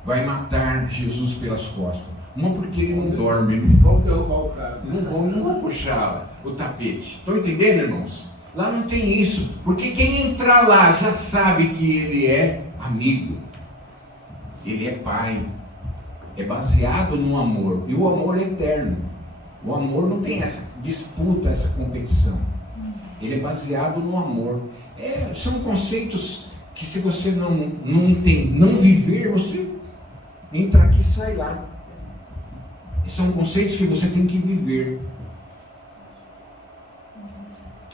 vai matar Jesus pelas costas. Uma porque ele não dorme. Vamos derrubar o cara. Não vão puxar o tapete. Estão entendendo, irmãos? Lá não tem isso, porque quem entrar lá já sabe que ele é amigo, ele é pai, é baseado no amor, e o amor é eterno. O amor não tem essa disputa, essa competição, ele é baseado no amor. São conceitos que, se você não entende, não viver, você entra aqui e sai lá. E são conceitos que você tem que viver.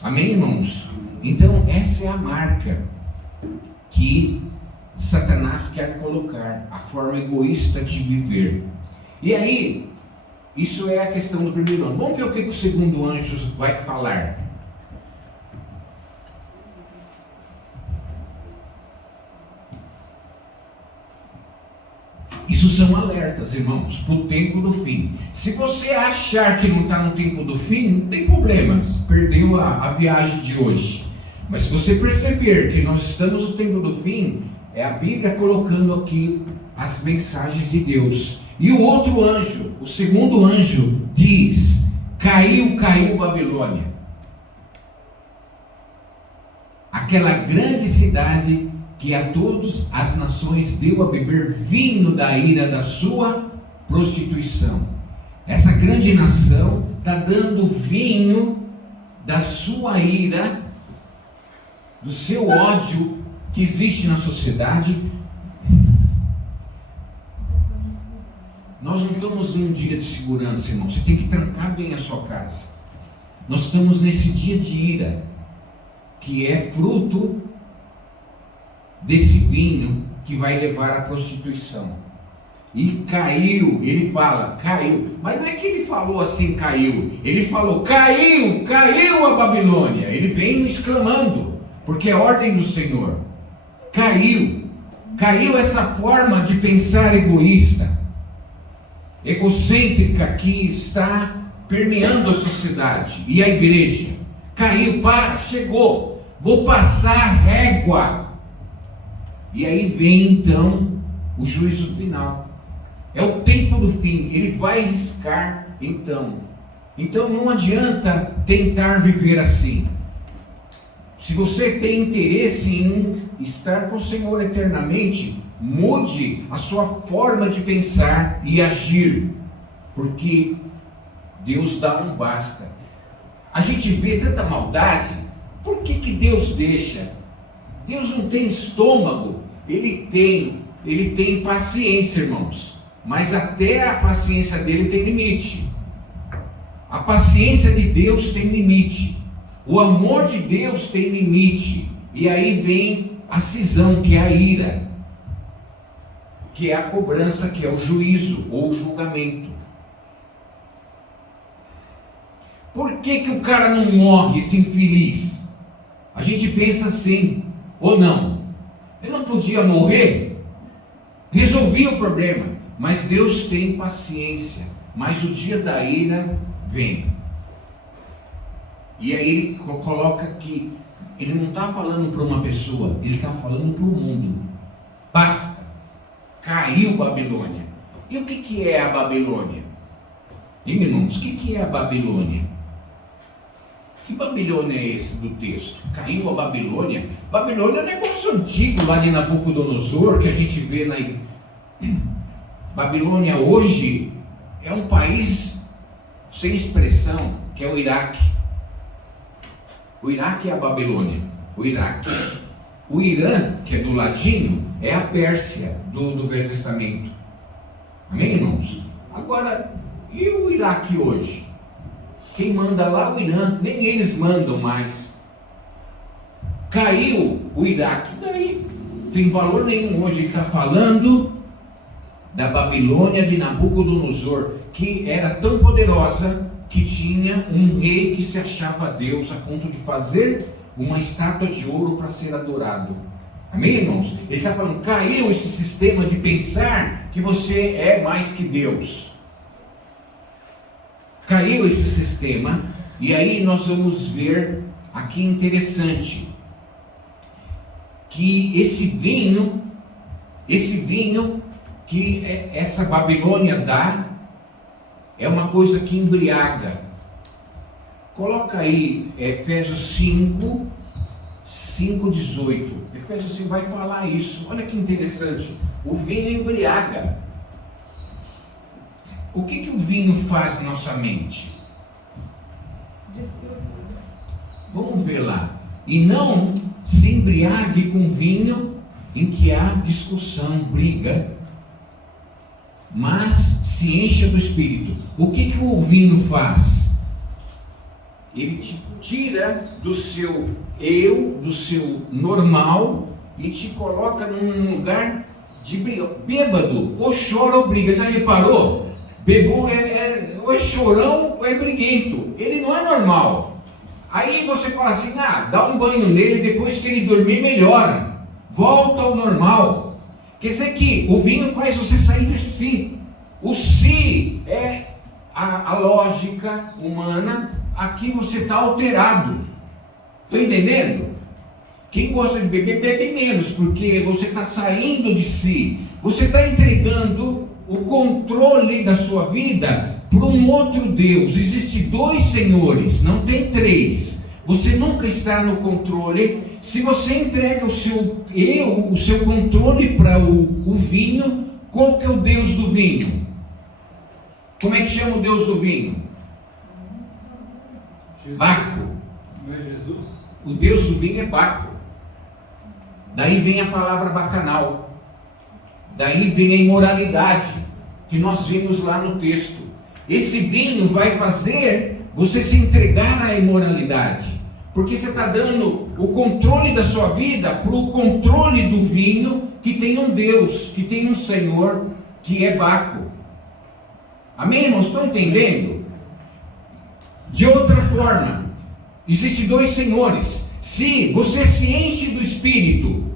Amém, irmãos? Então, essa é a marca que Satanás quer colocar, a forma egoísta de viver. E aí, isso é a questão do primeiro ano. Vamos ver o que o segundo anjo vai falar. Isso são alertas, irmãos, para o tempo do fim. Se você achar que não está no tempo do fim, não tem problema, perdeu a viagem de hoje. Mas se você perceber que nós estamos no tempo do fim, é a Bíblia colocando aqui as mensagens de Deus. E o outro anjo, o segundo anjo, diz: Caiu Babilônia. Aquela grande cidade que a todas as nações deu a beber vinho da ira da sua prostituição. Essa grande nação está dando vinho da sua ira, do seu ódio que existe na sociedade. Nós não estamos num dia de segurança, irmão. Você tem que trancar bem a sua casa. Nós estamos nesse dia de ira, que é fruto desse vinho que vai levar à prostituição. E caiu, ele fala, caiu. Mas não é que ele falou assim, caiu. Ele falou, caiu a Babilônia. Ele vem exclamando, porque é ordem do Senhor. Caiu essa forma de pensar egoísta, egocêntrica, que está permeando a sociedade e a igreja. Caiu, chegou, vou passar régua. E aí vem então o juízo final. É o tempo do fim, ele vai riscar então. Então não adianta tentar viver assim. Se você tem interesse em estar com o Senhor eternamente, mude a sua forma de pensar e agir, porque Deus dá um basta. A gente vê tanta maldade, por que Deus deixa? Deus não tem estômago, ele tem paciência, irmãos, mas até a paciência dele tem limite. A paciência de Deus tem limite, o amor de Deus tem limite, e aí vem a cisão, que é a ira, que é a cobrança, que é o juízo ou o julgamento. Por que o cara não morre, esse infeliz? A gente pensa assim, ou não? Ele não podia morrer? Resolvia o problema. Mas Deus tem paciência. Mas o dia da ira vem. E aí ele coloca que ele não está falando para uma pessoa, ele está falando para o mundo. Basta. Caiu Babilônia. E o que é a Babilônia? Hein, irmãos, o que é a Babilônia? Que Babilônia é esse do texto? Caiu a Babilônia? Babilônia é um negócio antigo lá de Nabucodonosor, que a gente vê na... Babilônia hoje é um país sem expressão, que é o Iraque. O Iraque é a Babilônia. O Iraque. O Irã, que é do ladinho, é a Pérsia do Velho Testamento. Amém, irmãos? Agora, e o Iraque hoje? Quem manda lá é o Irã, nem eles mandam mais. Caiu o Iraque, daí não tem valor nenhum hoje. Ele está falando da Babilônia de Nabucodonosor, que era tão poderosa que tinha um rei que se achava Deus, a ponto de fazer uma estátua de ouro para ser adorado. Amém, irmãos? Ele está falando, caiu esse sistema de pensar que você é mais que Deus. Caiu esse sistema, e aí nós vamos ver aqui interessante, que esse vinho que essa Babilônia dá, é uma coisa que embriaga. Coloca aí Efésios 5:18. Efésios 5 vai falar isso. Olha que interessante. O vinho embriaga. O que o vinho faz na nossa mente? Vamos ver lá. E não se embriague com vinho em que há discussão, briga, mas se encha do Espírito. O que o vinho faz? Ele te tira do seu eu, do seu normal, e te coloca num lugar de briga. Bêbado, ou chora ou briga. Já reparou? Bebum ou é chorão ou é briguento. Ele não é normal. Aí você fala assim, dá um banho nele, depois que ele dormir melhora. Volta ao normal. Quer dizer que o vinho faz você sair de si. O si é a lógica humana. Aqui você está alterado. Está entendendo? Quem gosta de beber, bebe menos, porque você está saindo de si. Você está entregando o controle da sua vida para um outro Deus. Existem 2 senhores, não tem 3. Você nunca está no controle. Se você entrega o seu controle para o vinho, qual que é o Deus do vinho? Como é que chama o Deus do vinho? Jesus. Baco. Não é Jesus? O Deus do vinho é Baco. Daí vem a palavra bacanal. Daí vem a imoralidade, que nós vimos lá no texto. Esse vinho vai fazer você se entregar à imoralidade, porque você está dando o controle da sua vida para o controle do vinho, que tem um Deus, que tem um Senhor, que é Baco. Amém, irmãos? Estão entendendo? De outra forma, existem 2 senhores. Se você se enche do Espírito,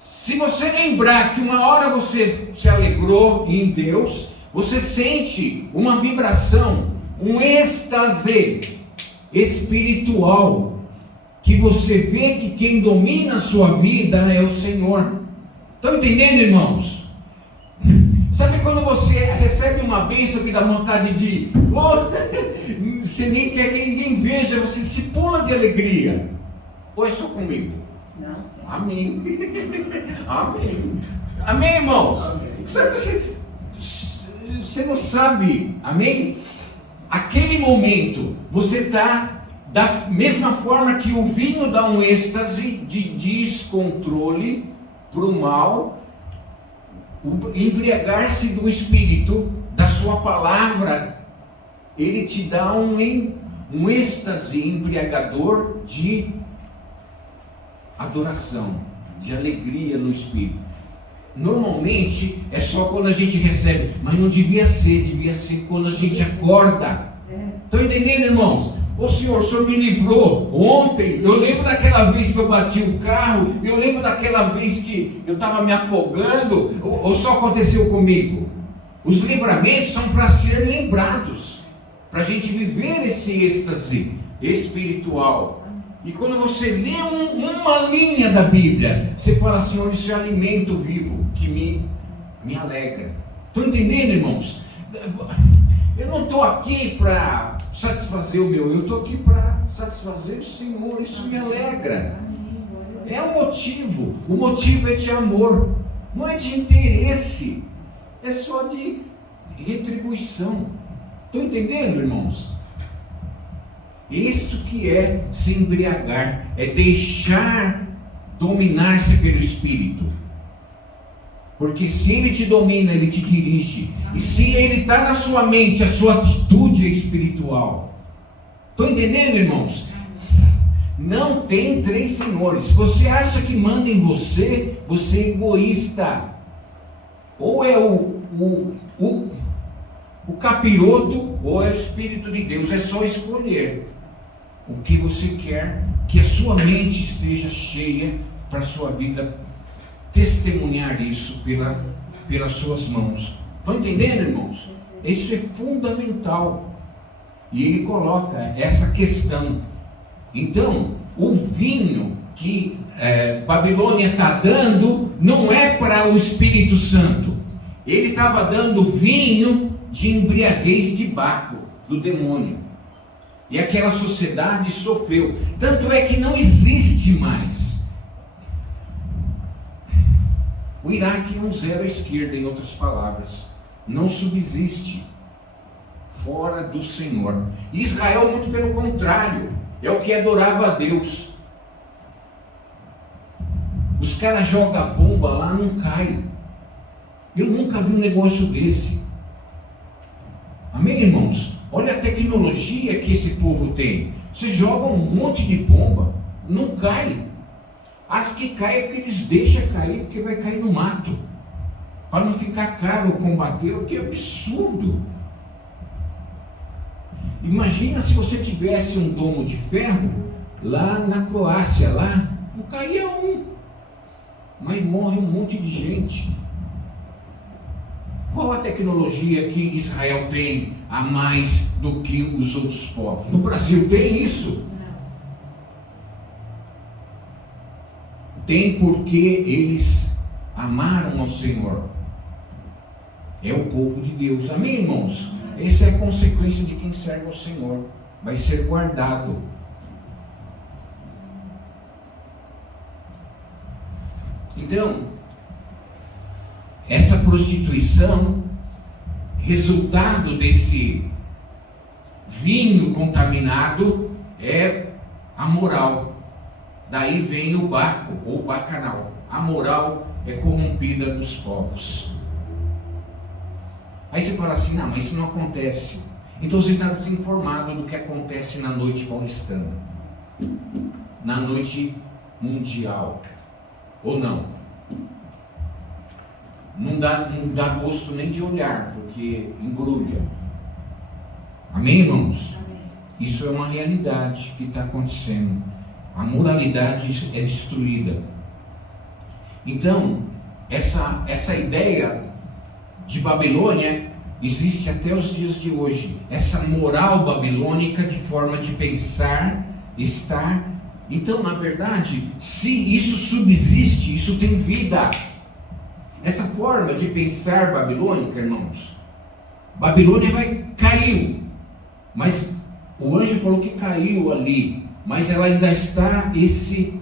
se você lembrar que uma hora você se alegrou em Deus, você sente uma vibração, um êxtase espiritual, que você vê que quem domina a sua vida é o Senhor. Estão entendendo, irmãos? Sabe quando você recebe uma bênção que dá vontade de... você nem quer que ninguém veja, você se pula de alegria. Ou é só comigo? Não, sim. Amém. Amém. Amém, irmãos? Amém. Sabe, você não sabe, amém? Aquele momento, você está da mesma forma que o vinho dá um êxtase de descontrole para o mal, o embriagar-se do Espírito, da sua palavra, ele te dá um êxtase embriagador de adoração, de alegria no Espírito. Normalmente é só quando a gente recebe, mas não devia ser quando a gente acorda. Estão entendendo, irmãos? O Senhor me livrou ontem. Eu lembro daquela vez que eu bati o carro, eu lembro daquela vez que eu estava me afogando, ou só aconteceu comigo? Os livramentos são para ser lembrados, para a gente viver esse êxtase espiritual. E quando você lê uma linha da Bíblia, você fala, Senhor, isso é alimento vivo que me alegra. Estão entendendo, irmãos? Eu não estou aqui para satisfazer o meu, eu estou aqui para satisfazer o Senhor, isso me alegra. É o motivo é de amor, não é de interesse, é só de retribuição. Estão entendendo, irmãos? Isso que é se embriagar, é deixar dominar-se pelo Espírito. Porque se ele te domina, ele te dirige. E se ele está na sua mente, a sua atitude é espiritual. Estão entendendo, irmãos? Não tem 3 senhores. Se você acha que manda em você, você é egoísta. Ou é o capiroto, ou é o Espírito de Deus. É só escolher o que você quer que a sua mente esteja cheia para a sua vida testemunhar isso pelas suas mãos. Estão entendendo, irmãos? Isso é fundamental. E ele coloca essa questão. Então, o vinho que Babilônia está dando não é para o Espírito Santo. Ele estava dando vinho de embriaguez de Baco, do demônio. E aquela sociedade sofreu. Tanto é que não existe mais. O Iraque é um zero à esquerda, em outras palavras. Não subsiste fora do Senhor. Israel, muito pelo contrário, é o que adorava a Deus. Os caras jogam a bomba lá, não cai. Eu nunca vi um negócio desse. Amém, irmãos? Olha a tecnologia que esse povo tem. Você joga um monte de bomba, não cai. As que caem é que eles deixam cair, porque vai cair no mato. Para não ficar caro combater, o que é absurdo. Imagina se você tivesse um domo de ferro lá na Croácia, lá não caía um, mas morre um monte de gente. Qual a tecnologia que Israel tem a mais do que os outros povos? No Brasil tem isso? Tem porque eles amaram ao Senhor. é o povo de Deus. Amém, irmãos? Essa é a consequência de quem serve ao Senhor. Vai ser guardado. Então, essa prostituição, resultado desse vinho contaminado, é a moral. Daí vem o baco ou bacanal. A moral é corrompida dos povos. Aí você fala assim, não, mas isso não acontece. Então você está desinformado do que acontece na noite paulistana, na noite mundial. Ou não? Não dá gosto nem de olhar, porque embrulha. Amém, irmãos? Amém. Isso é uma realidade que está acontecendo. A moralidade é destruída. Então, essa ideia de Babilônia existe até os dias de hoje. Essa moral babilônica de forma de pensar, estar. Então, na verdade, se isso subsiste, isso tem vida. Essa forma de pensar babilônica, irmãos, Babilônia caiu. Mas o anjo falou que caiu ali. Mas ela ainda está, se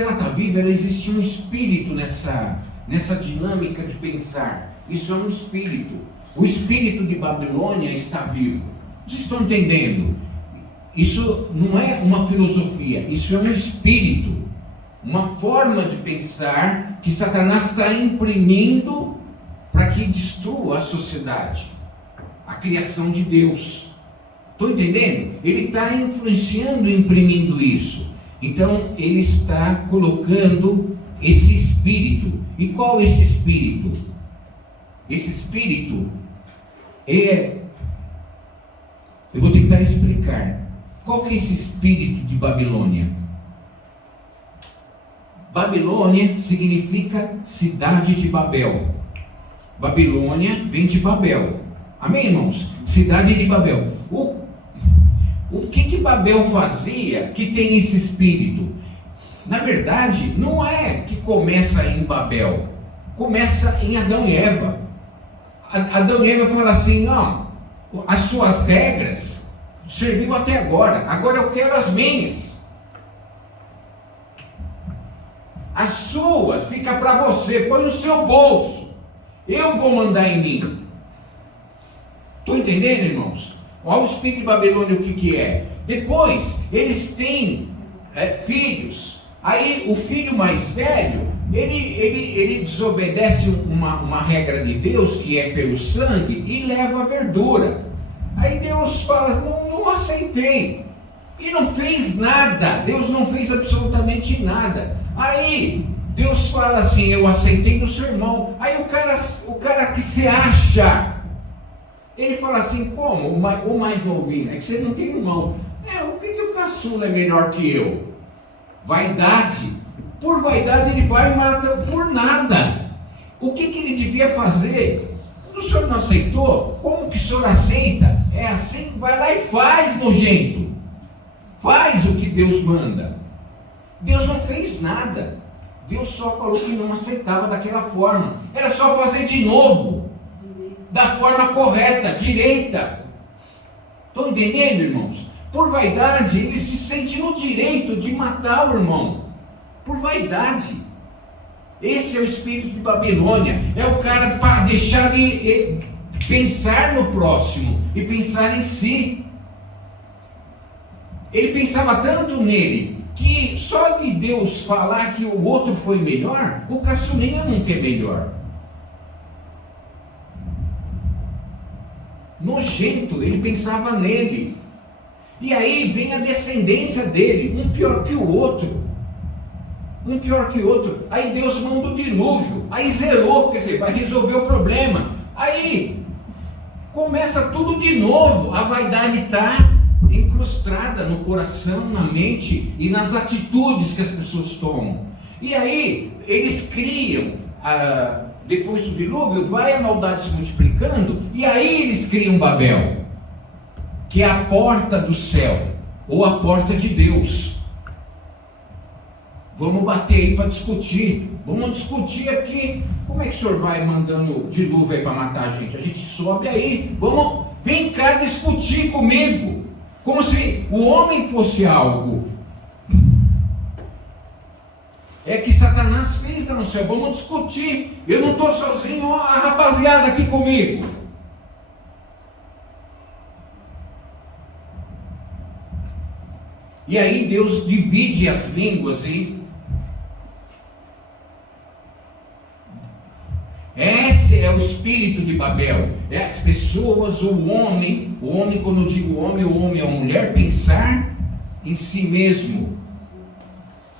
ela está viva, ela existe um espírito nessa dinâmica de pensar. Isso é um espírito. O espírito de Babilônia está vivo. Vocês estão entendendo? Isso não é uma filosofia, isso é um espírito, uma forma de pensar que Satanás está imprimindo para que destrua a sociedade, a criação de Deus. Estão entendendo? Ele está influenciando e imprimindo isso. Então ele está colocando esse espírito. E qual é esse espírito? Esse espírito eu vou tentar explicar. Qual que é esse espírito de Babilônia? Babilônia significa cidade de Babel. Babilônia vem de Babel. Amém, irmãos? Cidade de Babel. O que Babel fazia que tem esse espírito? Na verdade, não é que começa em Babel. Começa em Adão e Eva. Adão e Eva falam assim, não, as suas regras serviu até agora eu quero as minhas. As suas fica para você, põe no seu bolso. Eu vou mandar em mim. Estou entendendo, irmãos? Olha o espírito de Babilônia, o que é. Depois, eles têm filhos. Aí, o filho mais velho, ele desobedece uma regra de Deus, que é pelo sangue, e leva a verdura. Aí Deus fala, não aceitei. E não fez nada. Deus não fez absolutamente nada. Aí, Deus fala assim, eu aceitei do seu irmão. Aí o cara que se acha, ele fala assim, como? O mais novinho, é que você não tem irmão. O que o caçula é melhor que eu? Vaidade. Por vaidade ele vai e mata por nada. O que ele devia fazer? O senhor não aceitou? Como que o senhor aceita? É assim, vai lá e faz, nojento. Faz o que Deus manda. Deus não fez nada. Deus só falou que não aceitava daquela forma. Era só fazer de novo. Da forma correta, direita. Estão entendendo, irmãos? Por vaidade, ele se sente no direito de matar o irmão. Por vaidade. Esse é o espírito de Babilônia. É o cara para deixar de pensar no próximo e pensar em si. Ele pensava tanto nele que só de Deus falar que o outro foi melhor, o caçulinha nunca é melhor. Nojento, ele pensava nele. E aí vem a descendência dele, um pior que o outro. Um pior que o outro. Aí Deus manda o dilúvio. Aí zerou, quer dizer, vai resolver o problema. Aí começa tudo de novo. A vaidade está incrustada no coração, na mente e nas atitudes que as pessoas tomam. E aí eles criam, depois do dilúvio, vai a maldade se multiplicando, e aí eles criam Babel, que é a porta do céu, ou a porta de Deus. Vamos bater aí para discutir. Vamos discutir aqui. Como é que o senhor vai mandando dilúvio aí para matar a gente? A gente sobe aí. Vamos, vem cá discutir comigo. Como se o homem fosse algo. É que Satanás fez lá no céu. Vamos discutir. Eu não estou sozinho. Ó, a rapaziada aqui comigo. E aí Deus divide as línguas e esse é o espírito de Babel. É as pessoas, o homem, quando eu digo homem é uma mulher, pensar em si mesmo,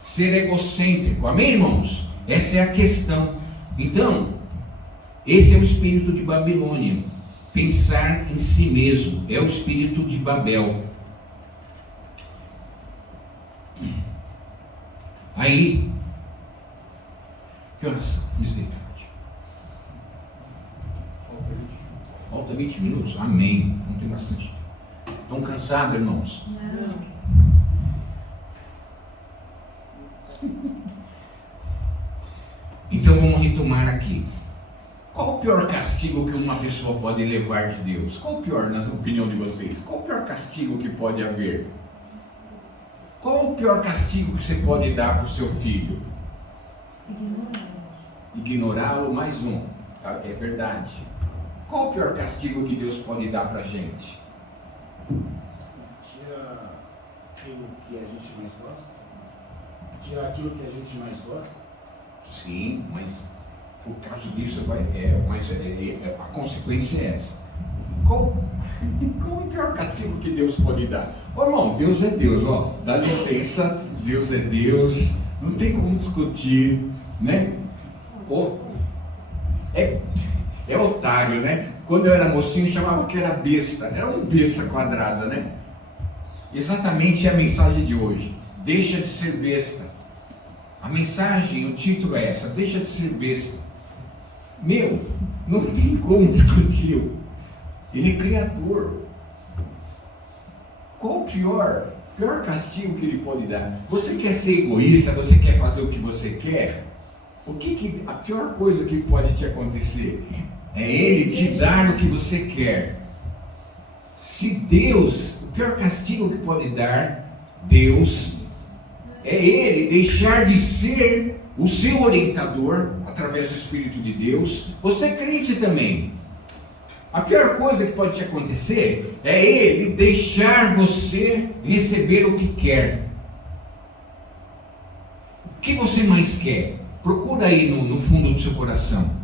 ser egocêntrico. Amém, irmãos? Essa é a questão. Então, esse é o espírito de Babilônia, pensar em si mesmo, é o espírito de Babel. Aí, que oração, misericórdia. Falta 20 minutos? Amém. Não tem bastante. Estão cansados, irmãos? Não. Então vamos retomar aqui. Qual o pior castigo que uma pessoa pode levar de Deus? Qual o pior, na opinião de vocês? Qual o pior castigo que pode haver? Qual o pior castigo que você pode dar para o seu filho? Ignorá-lo, mais um. É verdade. Qual o pior castigo que Deus pode dar para a gente? Tirar aquilo que a gente mais gosta? Tirar aquilo que a gente mais gosta? Sim, mas por causa disso a consequência é essa. Qual o pior castigo que Deus pode dar? Ô irmão, Deus é Deus, ó, dá licença, Deus é Deus, não tem como discutir, né? É otário, né? Quando eu era mocinho chamava que era besta, era um besta quadrada, né? Exatamente a mensagem de hoje, deixa de ser besta. A mensagem, o título é essa, deixa de ser besta. Meu, não tem como discutir. Ele é criador. Qual o pior castigo que ele pode dar? Você quer ser egoísta, você quer fazer o que você quer? A pior coisa que pode te acontecer é ele te dar o que você quer. Se Deus, o pior castigo que pode dar, Deus, é ele deixar de ser o seu orientador através do Espírito de Deus. Você é crente também. A pior coisa que pode te acontecer é ele deixar você receber o que quer. O que você mais quer? Procura aí no fundo do seu coração.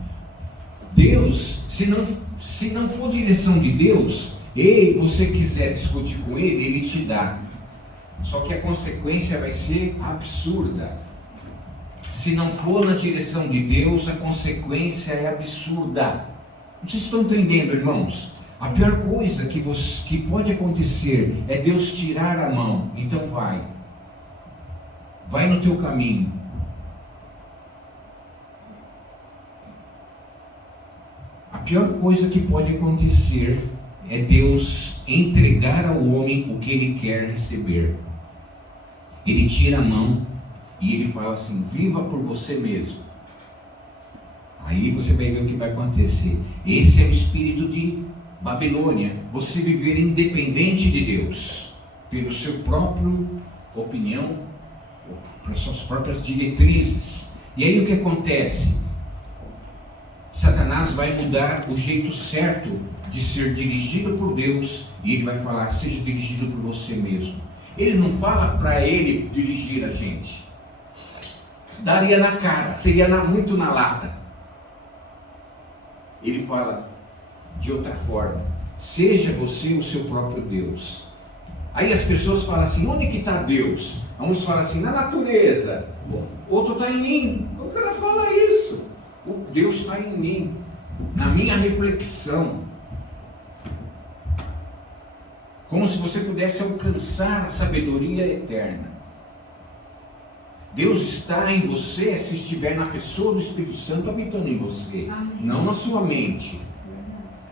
Deus, se não for direção de Deus, e você quiser discutir com ele te dá. Só que a consequência vai ser absurda. Se não for na direção de Deus, a consequência é absurda. Vocês estão entendendo, irmãos? A pior coisa que pode acontecer é Deus tirar a mão. Então vai no teu caminho. A pior coisa que pode acontecer é Deus entregar ao homem o que ele quer receber. Ele tira a mão e ele fala assim: viva por você mesmo. Aí você vai ver o que vai acontecer. Esse é o espírito de Babilônia. Você viver independente de Deus, pela sua própria opinião, pelas suas próprias diretrizes. E aí o que acontece? Satanás vai mudar o jeito certo de ser dirigido por Deus e ele vai falar: seja dirigido por você mesmo. Ele não fala para ele dirigir a gente. Daria na cara, seria muito na lata. Ele fala de outra forma: seja você o seu próprio Deus. Aí as pessoas falam assim: onde que está Deus? Uns falam assim: na natureza. Outro está em mim. O cara fala isso. O Deus está em mim, na minha reflexão. Como se você pudesse alcançar a sabedoria eterna. Deus está em você se estiver na pessoa do Espírito Santo habitando em você. Amém. Não na sua mente,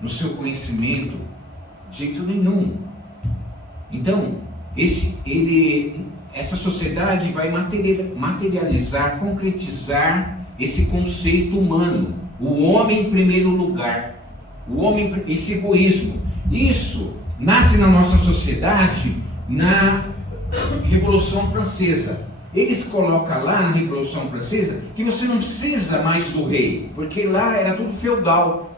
no seu conhecimento, de jeito nenhum. Então, essa sociedade vai materializar, concretizar esse conceito humano, o homem em primeiro lugar, esse egoísmo. Isso nasce na nossa sociedade na Revolução Francesa. Eles colocam lá na Revolução Francesa que você não precisa mais do rei, porque lá era tudo feudal,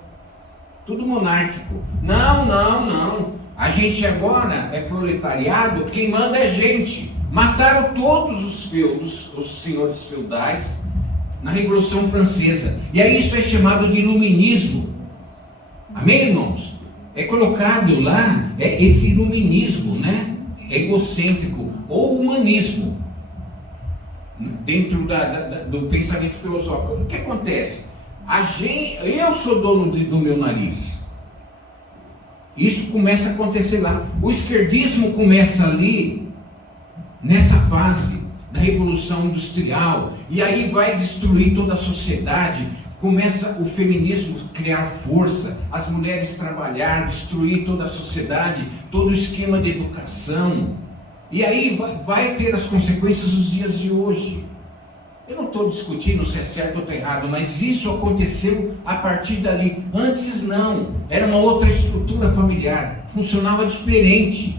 tudo monárquico. Não. A gente agora é proletariado, quem manda é gente. Mataram todos os feudos, os senhores feudais, na Revolução Francesa. E aí isso é chamado de iluminismo. Amém, irmãos? É colocado lá esse iluminismo, né? Egocêntrico ou humanismo dentro do pensamento filosófico. O que acontece? Eu sou dono do meu nariz. Isso começa a acontecer lá. O esquerdismo começa ali, nessa fase da Revolução Industrial, e aí vai destruir toda a sociedade. Começa o feminismo a criar força, as mulheres trabalhar, destruir toda a sociedade, todo o esquema de educação. E aí vai ter as consequências dos dias de hoje. Eu não estou discutindo se é certo ou está errado, mas isso aconteceu a partir dali. Antes não, era uma outra estrutura familiar, funcionava diferente.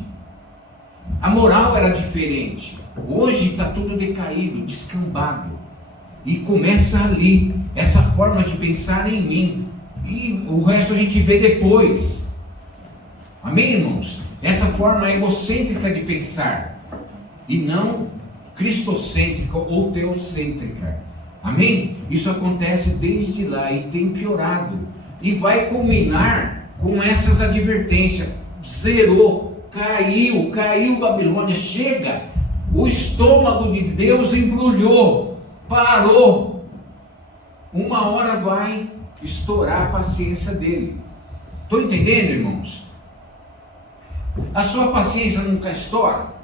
A moral era diferente. Hoje está tudo decaído, descambado. E começa ali, essa forma de pensar em mim. E o resto a gente vê depois. Amém, irmãos? Essa forma egocêntrica de pensar. E não cristocêntrica ou teocêntrica. Amém? Isso acontece desde lá e tem piorado. E vai culminar com essas advertências. Zerou, caiu Babilônia. Chega! O estômago de Deus embrulhou. Parou. Uma hora vai estourar a paciência dele. Estou entendendo, irmãos? A sua paciência nunca estoura?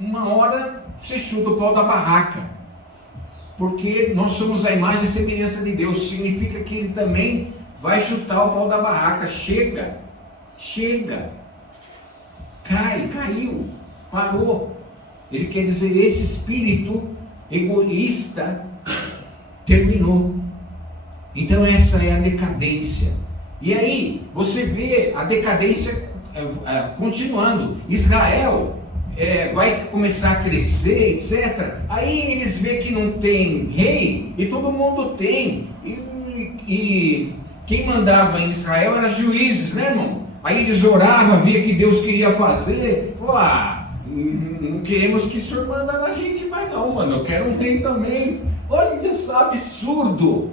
Uma hora você chuta o pau da barraca. Porque nós somos a imagem e semelhança de Deus. Significa que Ele também vai chutar o pau da barraca. Chega. Caiu. Parou. Ele quer dizer, esse espírito egoísta terminou. Então essa é a decadência. E aí você vê a decadência continuando. Israel vai começar a crescer, etc. Aí eles veem que não tem rei e todo mundo tem. E quem mandava em Israel eram juízes, né, irmão? Aí eles oravam, via que Deus queria fazer. Não queremos que o senhor manda na gente mais não, mano. Eu quero um rei também. Olha isso, absurdo.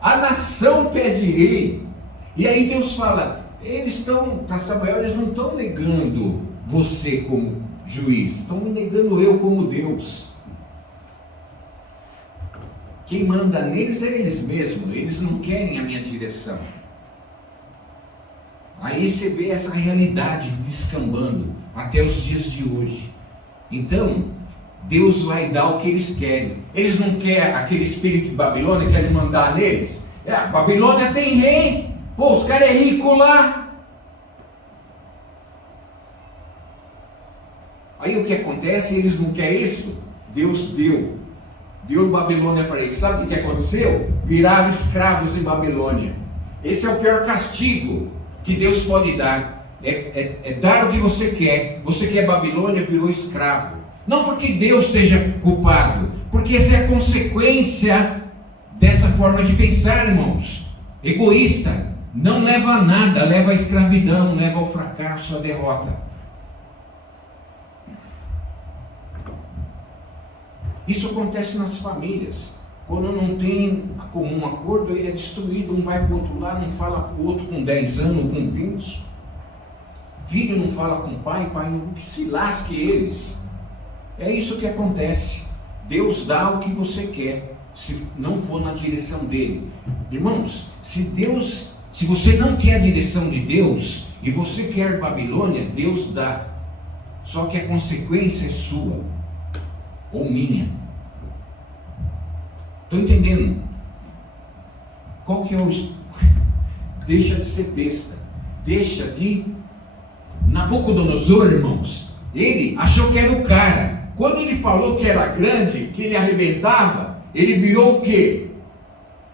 A nação pede rei. E aí Deus fala, para Samuel, eles não estão negando você como juiz, estão negando eu como Deus. Quem manda neles é eles mesmos, eles não querem a minha direção. Aí você vê essa realidade descambando até os dias de hoje. Então, Deus vai dar o que eles querem. Eles não querem aquele espírito de Babilônia, querem mandar neles. Babilônia tem rei. Pô, os caras é rico lá. Aí o que acontece? Eles não querem isso. Deus deu Babilônia para eles. Sabe o que aconteceu? Viraram escravos em Babilônia. Esse é o pior castigo que Deus pode dar. É dar o que você quer. Você quer Babilônia, virou escravo. Não porque Deus esteja culpado, porque essa é a consequência dessa forma de pensar, irmãos. Egoísta. Não leva a nada, leva à escravidão, leva ao fracasso, à derrota. Isso acontece nas famílias. Quando não tem comum acordo, é destruído. Um vai para o outro lado, não fala para o outro com 10 anos, com 20. Filho não fala com pai não, que se lasque eles. É isso que acontece. Deus dá o que você quer, se não for na direção dele. Irmãos, se você não quer a direção de Deus, e você quer Babilônia, Deus dá. Só que a consequência é sua, ou minha. Estou entendendo? Qual que é o... Deixa de ser besta. Deixa de... Nabucodonosor, irmãos, Ele achou que era o cara. Quando ele falou que era grande, que ele arrebentava, ele virou o quê?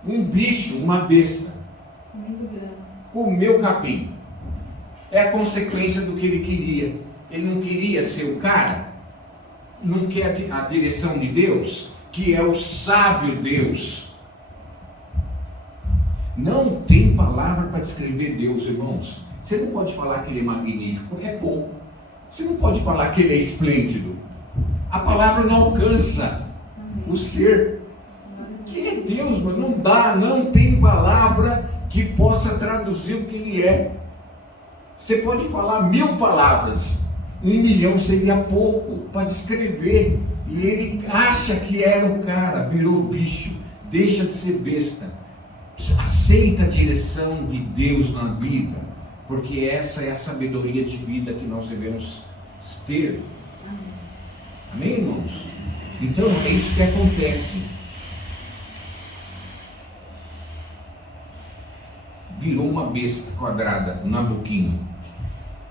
Um bicho, uma besta. Comeu capim. É a consequência do que ele queria. Ele não queria ser o cara. Não quer a direção de Deus, que é o sábio Deus. Não tem palavra para descrever Deus, irmãos. Você não pode falar que ele é magnífico, é pouco. Você não pode falar que ele é esplêndido. A palavra não alcança o ser. Que é Deus, mano? Não dá, não tem palavra que possa traduzir o que ele é. Você pode falar 1000 palavras, 1 milhão seria pouco para descrever. E ele acha que era o cara, virou bicho, deixa de ser besta. Aceita a direção de Deus na vida, porque essa é a sabedoria de vida que nós devemos ter. Amém, irmãos? Então é isso que acontece. Virou uma besta quadrada, um nabuquinho.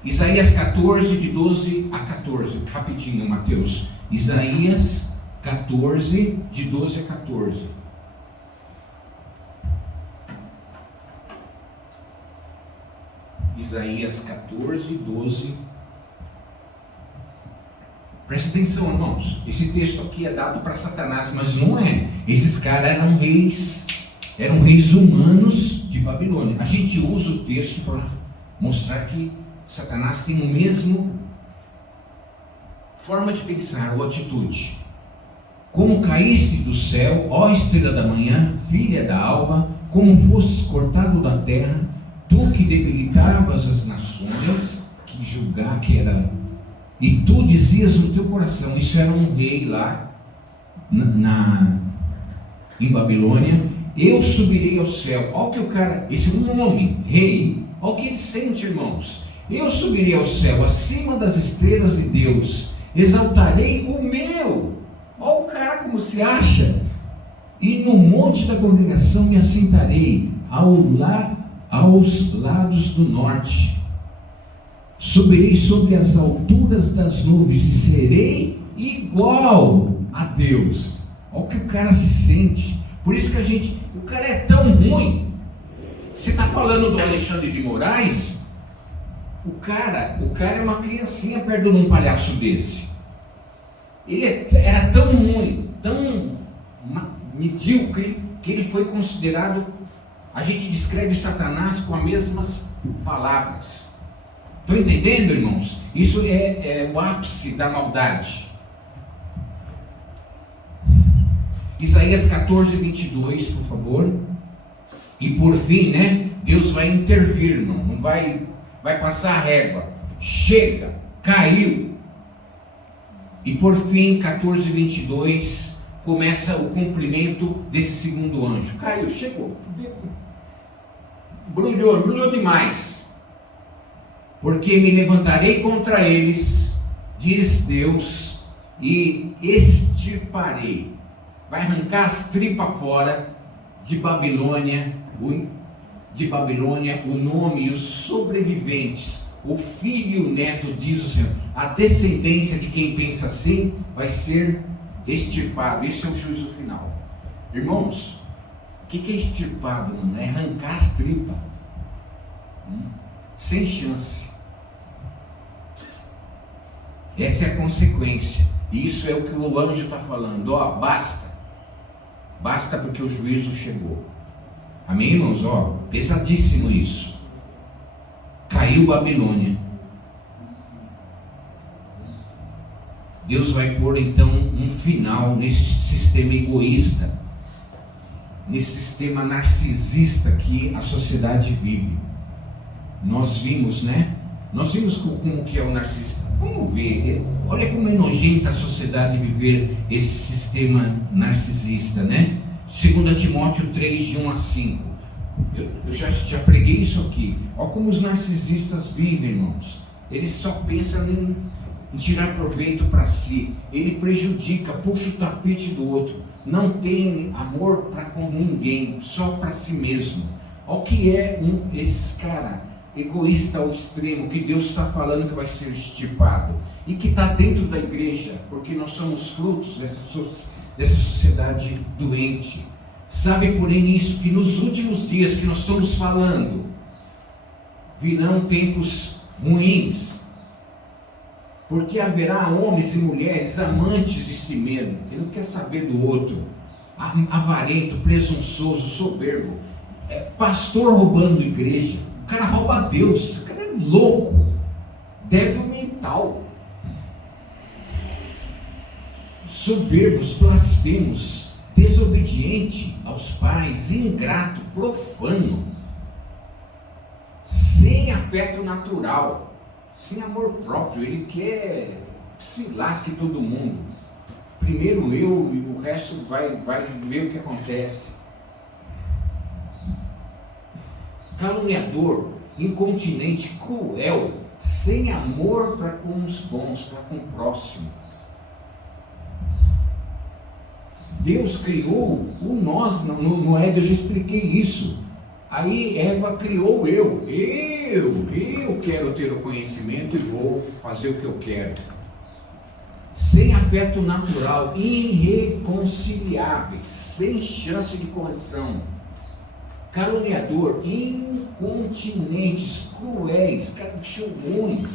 Isaías 14, de 12 a 14. Rapidinho, Mateus. Isaías 14, de 12 a 14. Isaías 14, 12. Preste atenção, irmãos. Esse texto aqui é dado para Satanás, mas não é. Esses caras eram reis humanos de Babilônia. A gente usa o texto para mostrar que Satanás tem o mesmo forma de pensar ou atitude. Como caíste do céu, ó estrela da manhã, filha da alva, como fostes cortado da terra, tu que debilitavas as nações, que julgar que era, e tu dizias no teu coração, isso era um rei lá em Babilônia, eu subirei ao céu. Olha o que o cara, esse é um homem, rei, olha o que ele sente, irmãos. Eu subirei ao céu, acima das estrelas de Deus, exaltarei o meu. Olha o cara como se acha. E no monte da congregação me assentarei, aos lados do norte. Subirei sobre as alturas das nuvens e serei igual a Deus. Olha o que o cara se sente. Por isso que o cara é tão ruim. Você está falando do Alexandre de Moraes? O cara é uma criancinha perto de um palhaço desse. Ele era tão ruim, tão medíocre, que ele foi considerado. A gente descreve Satanás com as mesmas palavras. Estão entendendo, irmãos? Isso é o ápice da maldade. Isaías 14, 22, por favor. E por fim, né? Deus vai intervir, irmão. Não vai passar a régua. Chega, caiu. E por fim, 14, 22, começa o cumprimento desse segundo anjo. Caiu, chegou. Brulhou demais. Porque me levantarei contra eles, diz Deus, e extirparei. Vai arrancar as tripas fora de Babilônia, o nome e os sobreviventes, o filho e o neto, diz o Senhor. A descendência de quem pensa assim vai ser extirpado. Esse é o juízo final. Irmãos, o que é extirpado, mano? É arrancar as tripas. Sem chance. Essa é a consequência. E isso é o que o anjo está falando. Ó, basta. Basta porque o juízo chegou. Amém, irmãos? Ó, pesadíssimo isso. Caiu Babilônia. Deus vai pôr então um final nesse sistema egoísta, nesse sistema narcisista que a sociedade vive. Nós vimos, né? Nós vimos como que é o narcisista. Vamos ver, olha como é nojenta a sociedade viver esse sistema narcisista, né? 2 Timóteo 3, de 1 a 5. Eu já preguei isso aqui. Olha como os narcisistas vivem, irmãos. Eles só pensam em tirar proveito para si. Ele prejudica, puxa o tapete do outro. Não tem amor para com ninguém, só para si mesmo. Olha o que é esses caras. egoísta ao extremo, que Deus está falando que vai ser extirpado, e que está dentro da igreja, porque nós somos frutos dessa sociedade doente. Sabe, porém, isso, que nos últimos dias que nós estamos falando, virão tempos ruins, porque haverá homens e mulheres amantes de si mesmo, que não quer saber do outro, avarento, presunçoso, soberbo, pastor roubando igreja, o cara rouba a Deus, o cara é louco, débil mental, soberbos, blasfemos, desobediente aos pais, ingrato, profano, sem afeto natural, sem amor próprio. Ele quer que se lasque todo mundo, primeiro eu, e o resto vai ver o que acontece. Caluniador, incontinente, cruel, sem amor para com os bons, para com o próximo. Deus criou o nós, no Éden, eu já expliquei isso. Aí Eva criou eu quero ter o conhecimento e vou fazer o que eu quero. Sem afeto natural, irreconciliáveis, sem chance de correção. Caluniador, incontinentes, cruéis, cara, bicho ruim.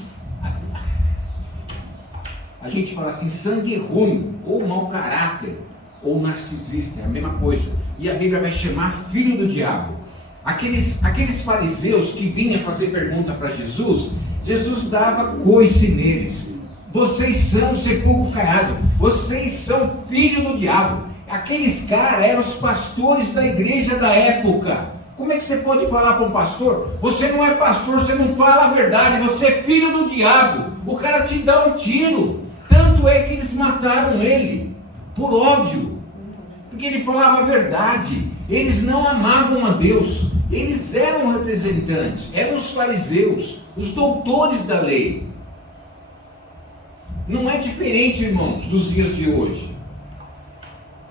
A gente fala assim, sangue ruim, ou mau caráter, ou narcisista, é a mesma coisa. E a Bíblia vai chamar filho do diabo. Aqueles fariseus que vinham fazer pergunta para Jesus, Jesus dava coice neles. Vocês são sepulcro caiado, vocês são filho do diabo. Aqueles caras eram os pastores da igreja da época. Como é que você pode falar para um pastor? Você não é pastor, você não fala a verdade, você é filho do diabo. O cara te dá um tiro. Tanto é que eles mataram ele, por ódio, porque ele falava a verdade. Eles não amavam a Deus, eles eram representantes, eram os fariseus, os doutores da lei. Não é diferente, irmãos, dos dias de hoje.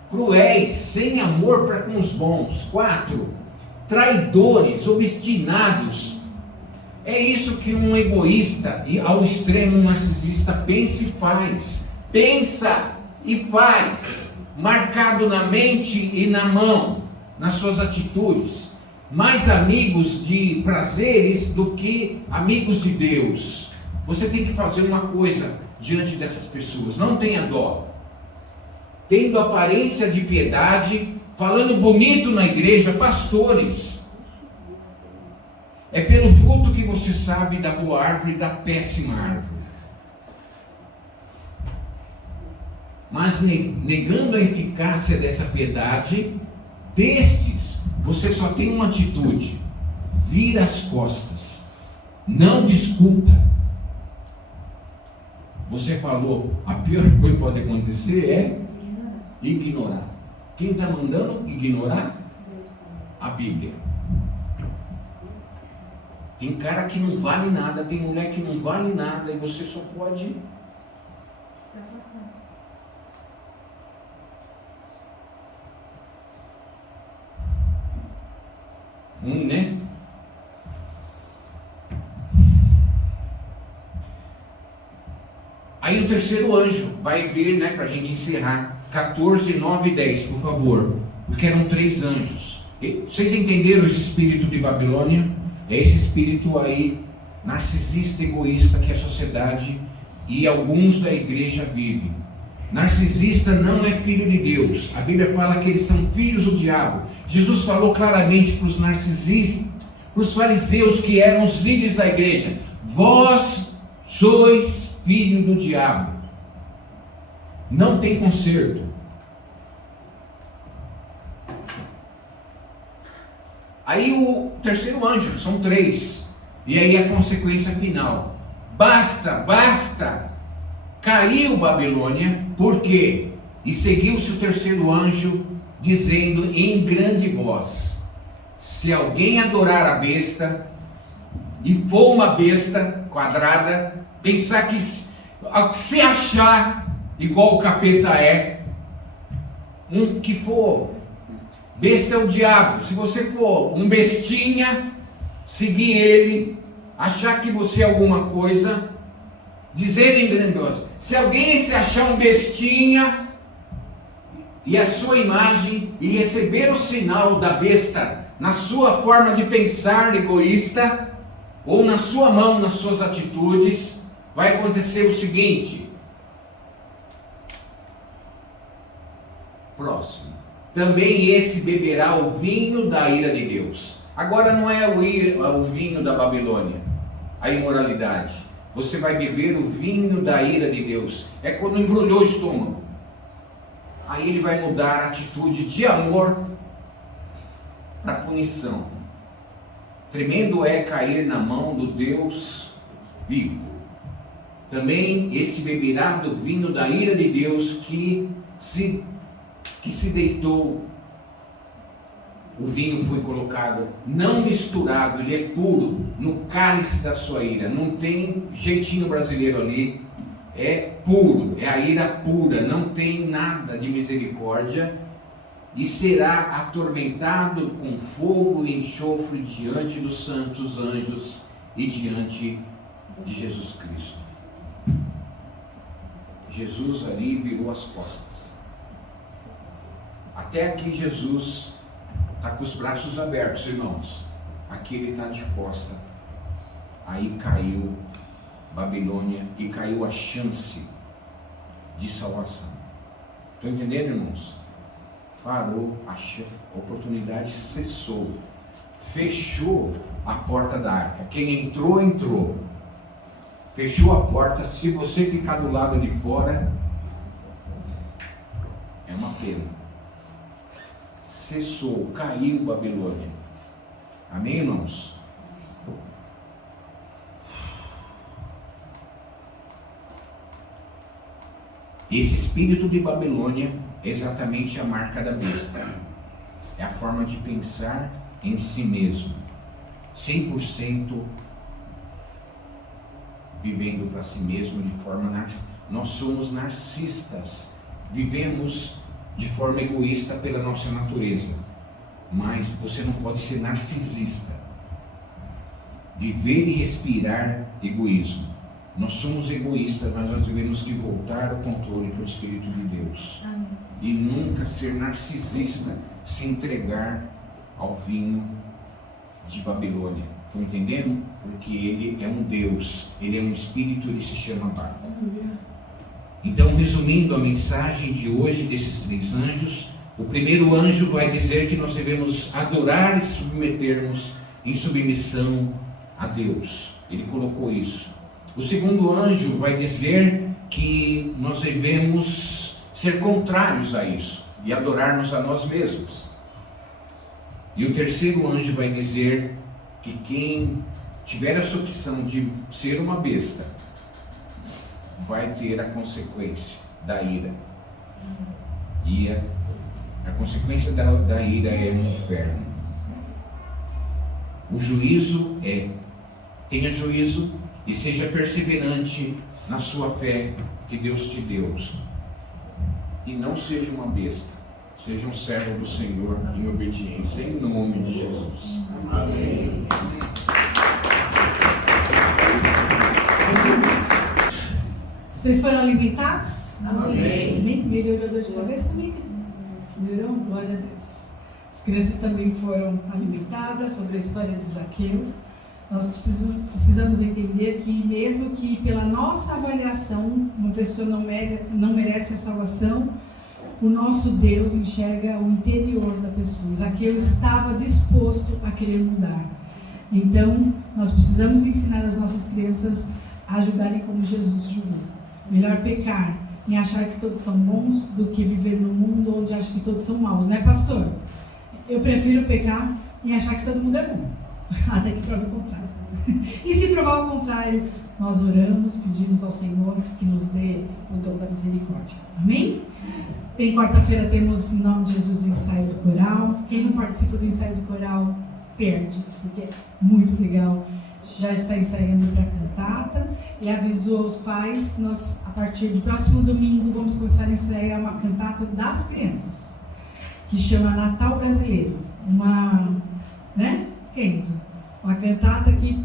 Cruéis, sem amor para com os bons. 4, traidores, obstinados. É isso que um egoísta e ao extremo um narcisista pensa e faz. Pensa e faz, marcado na mente e na mão, nas suas atitudes. Mais amigos de prazeres do que amigos de Deus. Você tem que fazer uma coisa diante dessas pessoas, não tenha dó. Tendo aparência de piedade, falando bonito na igreja, pastores. É pelo fruto que você sabe da boa árvore e da péssima árvore. Mas negando a eficácia dessa piedade, destes, você só tem uma atitude: vira as costas, não discuta. Você falou, a pior coisa que pode acontecer é ignorar. Quem está mandando ignorar? A Bíblia. Tem cara que não vale nada, tem mulher que não vale nada, e você só pode se afastar. Né? Aí o terceiro anjo vai vir, né, para a gente encerrar. 14, 9 e 10, por favor. Porque eram 3 anjos. E vocês entenderam esse espírito de Babilônia? É esse espírito aí, narcisista, egoísta, que a sociedade e alguns da igreja vivem. Narcisista não é filho de Deus. A Bíblia fala que eles são filhos do diabo. Jesus falou claramente para os narcisistas, para os fariseus que eram os líderes da igreja: vós sois filho do diabo. Não tem conserto. Aí o terceiro anjo, são 3. E aí a consequência final: basta, caiu Babilônia. Por quê? E seguiu-se o terceiro anjo, dizendo em grande voz: se alguém adorar a besta, e for uma besta quadrada, pensar que se achar igual o capeta é, que for, besta é o diabo. Se você for um bestinha, seguir ele, achar que você é alguma coisa, dizerem grandiosa. Se alguém se achar um bestinha e a sua imagem e receber o sinal da besta na sua forma de pensar egoísta, ou na sua mão, nas suas atitudes, vai acontecer o seguinte. Próximo. Também esse beberá o vinho da ira de Deus. Agora não é o vinho da Babilônia, a imoralidade. Você vai beber o vinho da ira de Deus. É quando embrulhou o estômago. Aí ele vai mudar a atitude de amor para punição. Tremendo é cair na mão do Deus vivo. Também esse beberá do vinho da ira de Deus que se deitou. O vinho foi colocado, não misturado, ele é puro, no cálice da sua ira. Não tem jeitinho brasileiro ali, é puro, é a ira pura, não tem nada de misericórdia. E será atormentado com fogo e enxofre diante dos santos anjos e diante de Jesus Cristo. Jesus ali virou as costas. Até aqui Jesus está com os braços abertos, irmãos. Aqui ele está de costa. Aí caiu Babilônia e caiu a chance de salvação. Estão entendendo, irmãos? Parou, a oportunidade cessou. Fechou a porta da arca. Quem entrou, entrou. Fechou a porta. Se você ficar do lado de fora, é uma pena. Cessou, caiu Babilônia. Amém, irmãos? Esse espírito de Babilônia é exatamente a marca da besta. É a forma de pensar em si mesmo. 100% vivendo para si mesmo de forma narcisista. Nós somos narcistas. Vivemos de forma egoísta pela nossa natureza. Mas você não pode ser narcisista. Viver e respirar egoísmo. Nós somos egoístas, mas nós devemos que voltar o controle para o Espírito de Deus. Amém. E nunca ser narcisista, se entregar ao vinho de Babilônia. Estão entendendo? Porque ele é um Deus, ele é um Espírito, ele se chama Baco. Então, resumindo a mensagem de hoje desses 3 anjos, o primeiro anjo vai dizer que nós devemos adorar e submetermos em submissão a Deus. Ele colocou isso. O segundo anjo vai dizer que nós devemos ser contrários a isso e adorarmos a nós mesmos. E o terceiro anjo vai dizer que quem tiver essa opção de ser uma besta vai ter a consequência da ira. E a consequência da ira é um inferno. O juízo é: tenha juízo e seja perseverante na sua fé que Deus te deu. E não seja uma besta, seja um servo do Senhor em obediência, em nome de Jesus. Amém. Vocês foram alimentados? Amém. Melhorou a dor de cabeça, amiga? Melhorou? Glória a Deus. As crianças também foram alimentadas sobre a história de Zaqueu. Nós precisamos entender que mesmo que pela nossa avaliação uma pessoa não merece a salvação, o nosso Deus enxerga o interior da pessoa. Zaqueu estava disposto a querer mudar. Então, nós precisamos ensinar as nossas crianças a julgarem como Jesus julgou. Melhor pecar em achar que todos são bons do que viver num mundo onde acha que todos são maus, né, pastor? Eu prefiro pecar em achar que todo mundo é bom, até que prove o contrário. E se provar o contrário, nós oramos, pedimos ao Senhor que nos dê o dom da misericórdia. Amém? Em quarta-feira temos, em nome de Jesus, o ensaio do coral. Quem não participa do ensaio do coral, perde, porque é muito legal. Já está ensaiando para a cantata e avisou aos pais, nós a partir do próximo domingo vamos começar a ensaiar uma cantata das crianças, que chama Natal Brasileiro. Uma, né, Kenzo? Uma cantata que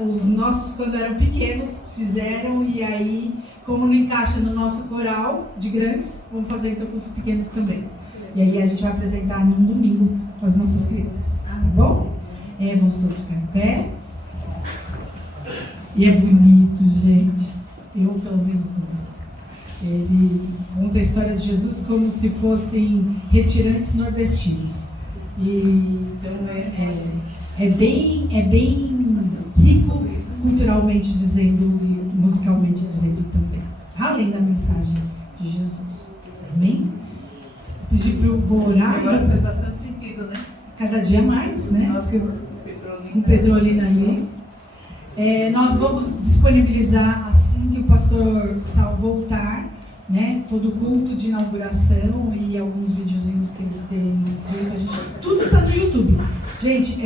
os nossos, quando eram pequenos, fizeram, e aí, como não encaixa no nosso coral de grandes, vamos fazer então com os pequenos também. E aí a gente vai apresentar num domingo com as nossas crianças, tá bom? Vamos todos ficar em pé. E é bonito, gente. Eu, pelo menos, gosto. Ele conta a história de Jesus como se fossem retirantes nordestinos. E, então é bem rico culturalmente dizendo e musicalmente dizendo também, além da mensagem de Jesus. Amém? Pedir para eu vou orar. Agora faz bastante sentido, né? Cada dia mais, né? Com Petrolina ali. Nós vamos disponibilizar assim que o pastor Sal voltar, né? Todo o culto de inauguração e alguns videozinhos que eles têm feito. Tudo está no YouTube. Gente,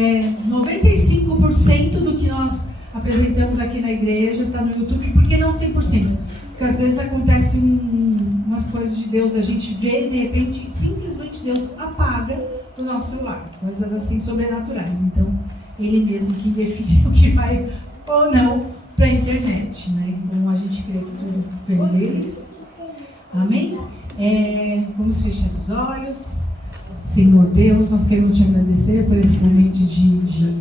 95% do que nós apresentamos aqui na igreja está no YouTube. Por que não 100%? Porque às vezes acontecem umas coisas de Deus, a gente vê e de repente simplesmente Deus apaga do nosso celular. Coisas assim sobrenaturais. Então, Ele mesmo que define o que vai ou não para a internet, né? Então a gente crê que tudo vem dele. Amém? Vamos fechar os olhos. Senhor Deus, nós queremos te agradecer por esse momento de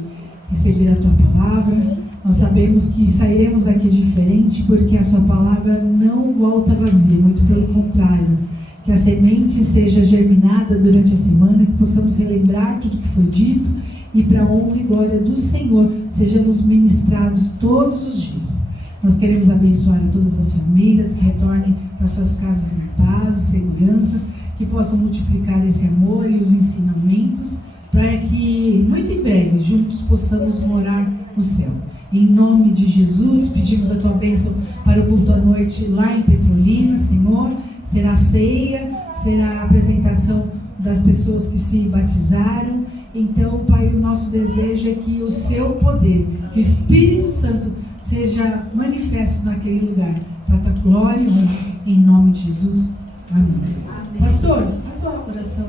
receber a tua palavra. Nós sabemos que sairemos daqui diferente porque a sua palavra não volta vazia, muito pelo contrário. Que a semente seja germinada durante a semana, que possamos relembrar tudo que foi dito e para a honra e glória do Senhor sejamos ministrados todos os dias. Nós queremos abençoar a todas as famílias que retornem para suas casas em paz e segurança, que possam multiplicar esse amor e os ensinamentos para que muito em breve juntos possamos morar no céu. Em nome de Jesus, pedimos a tua bênção para o culto à noite lá em Petrolina, Senhor. Será ceia, será a apresentação das pessoas que se batizaram. Então, Pai, o nosso desejo é que o seu poder, que o Espírito Santo seja manifesto naquele lugar, para a tua glória e honra, em nome de Jesus. Amém. Pastor, faz a oração.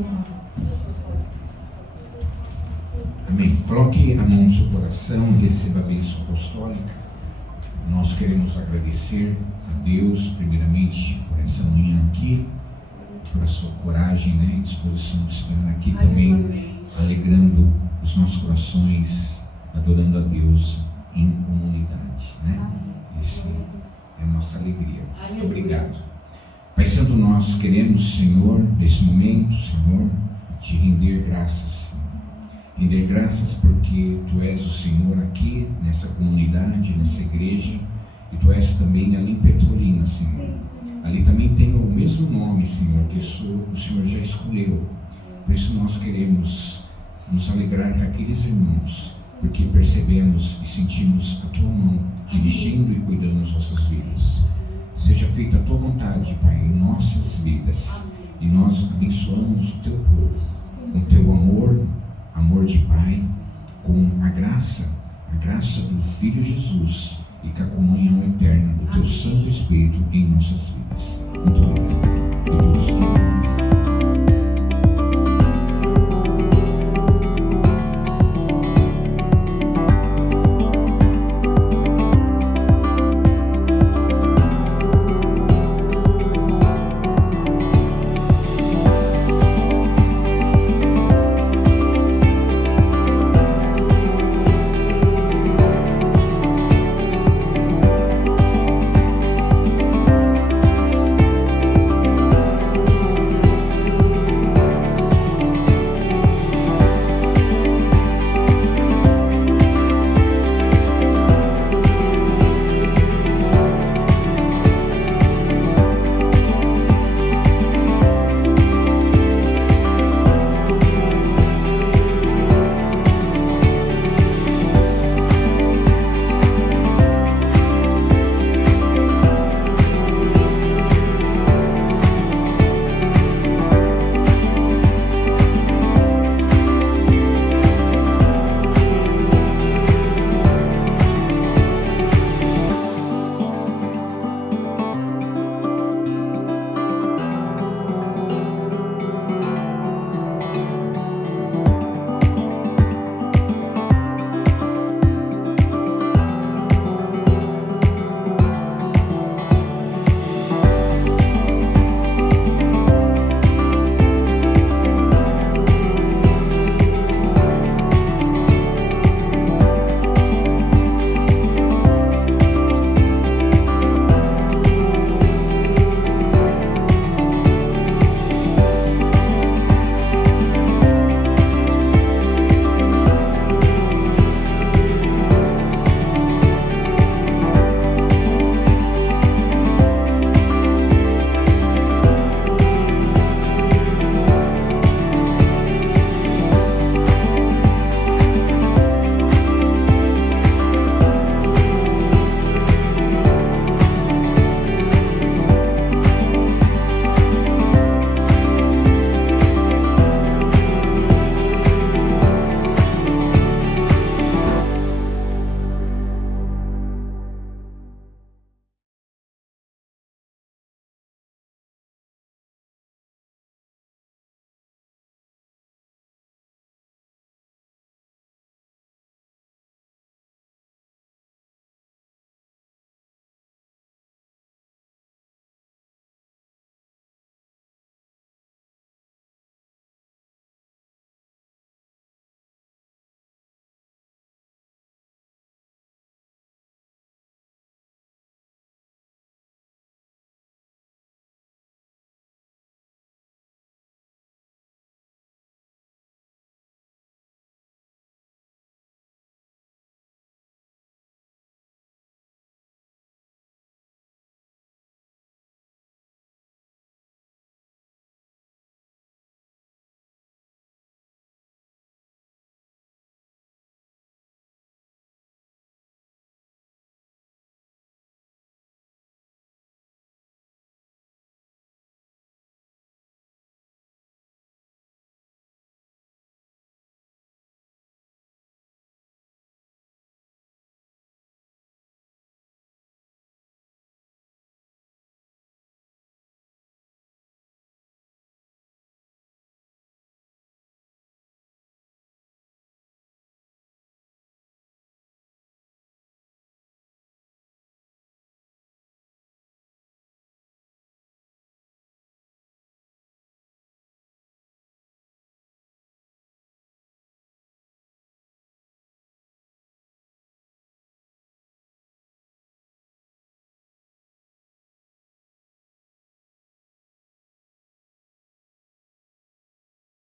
Amém. Coloque a mão no seu coração e receba a bênção apostólica. Nós queremos agradecer a Deus, primeiramente, por essa manhã aqui, por a sua coragem, né, e disposição de estar aqui também, alegrando os nossos corações, adorando a Deus em comunidade, né? Essa é a nossa alegria. Muito obrigado. Pai Santo, nós queremos, Senhor, nesse momento, Senhor, te render graças. Render graças porque Tu és o Senhor aqui, nessa comunidade, nessa igreja, e Tu és também ali em Petrolina, Senhor. Ali também tem o mesmo nome, Senhor, que o Senhor já escolheu. Por isso nós queremos nos alegrar com aqueles irmãos, porque percebemos e sentimos a Tua mão dirigindo e cuidando das nossas vidas. Seja feita a Tua vontade, Pai, em nossas vidas. E nós abençoamos o Teu povo com Teu amor de Pai, com a graça do Filho Jesus e com a comunhão eterna do Teu Santo Espírito em nossas vidas. Muito obrigado.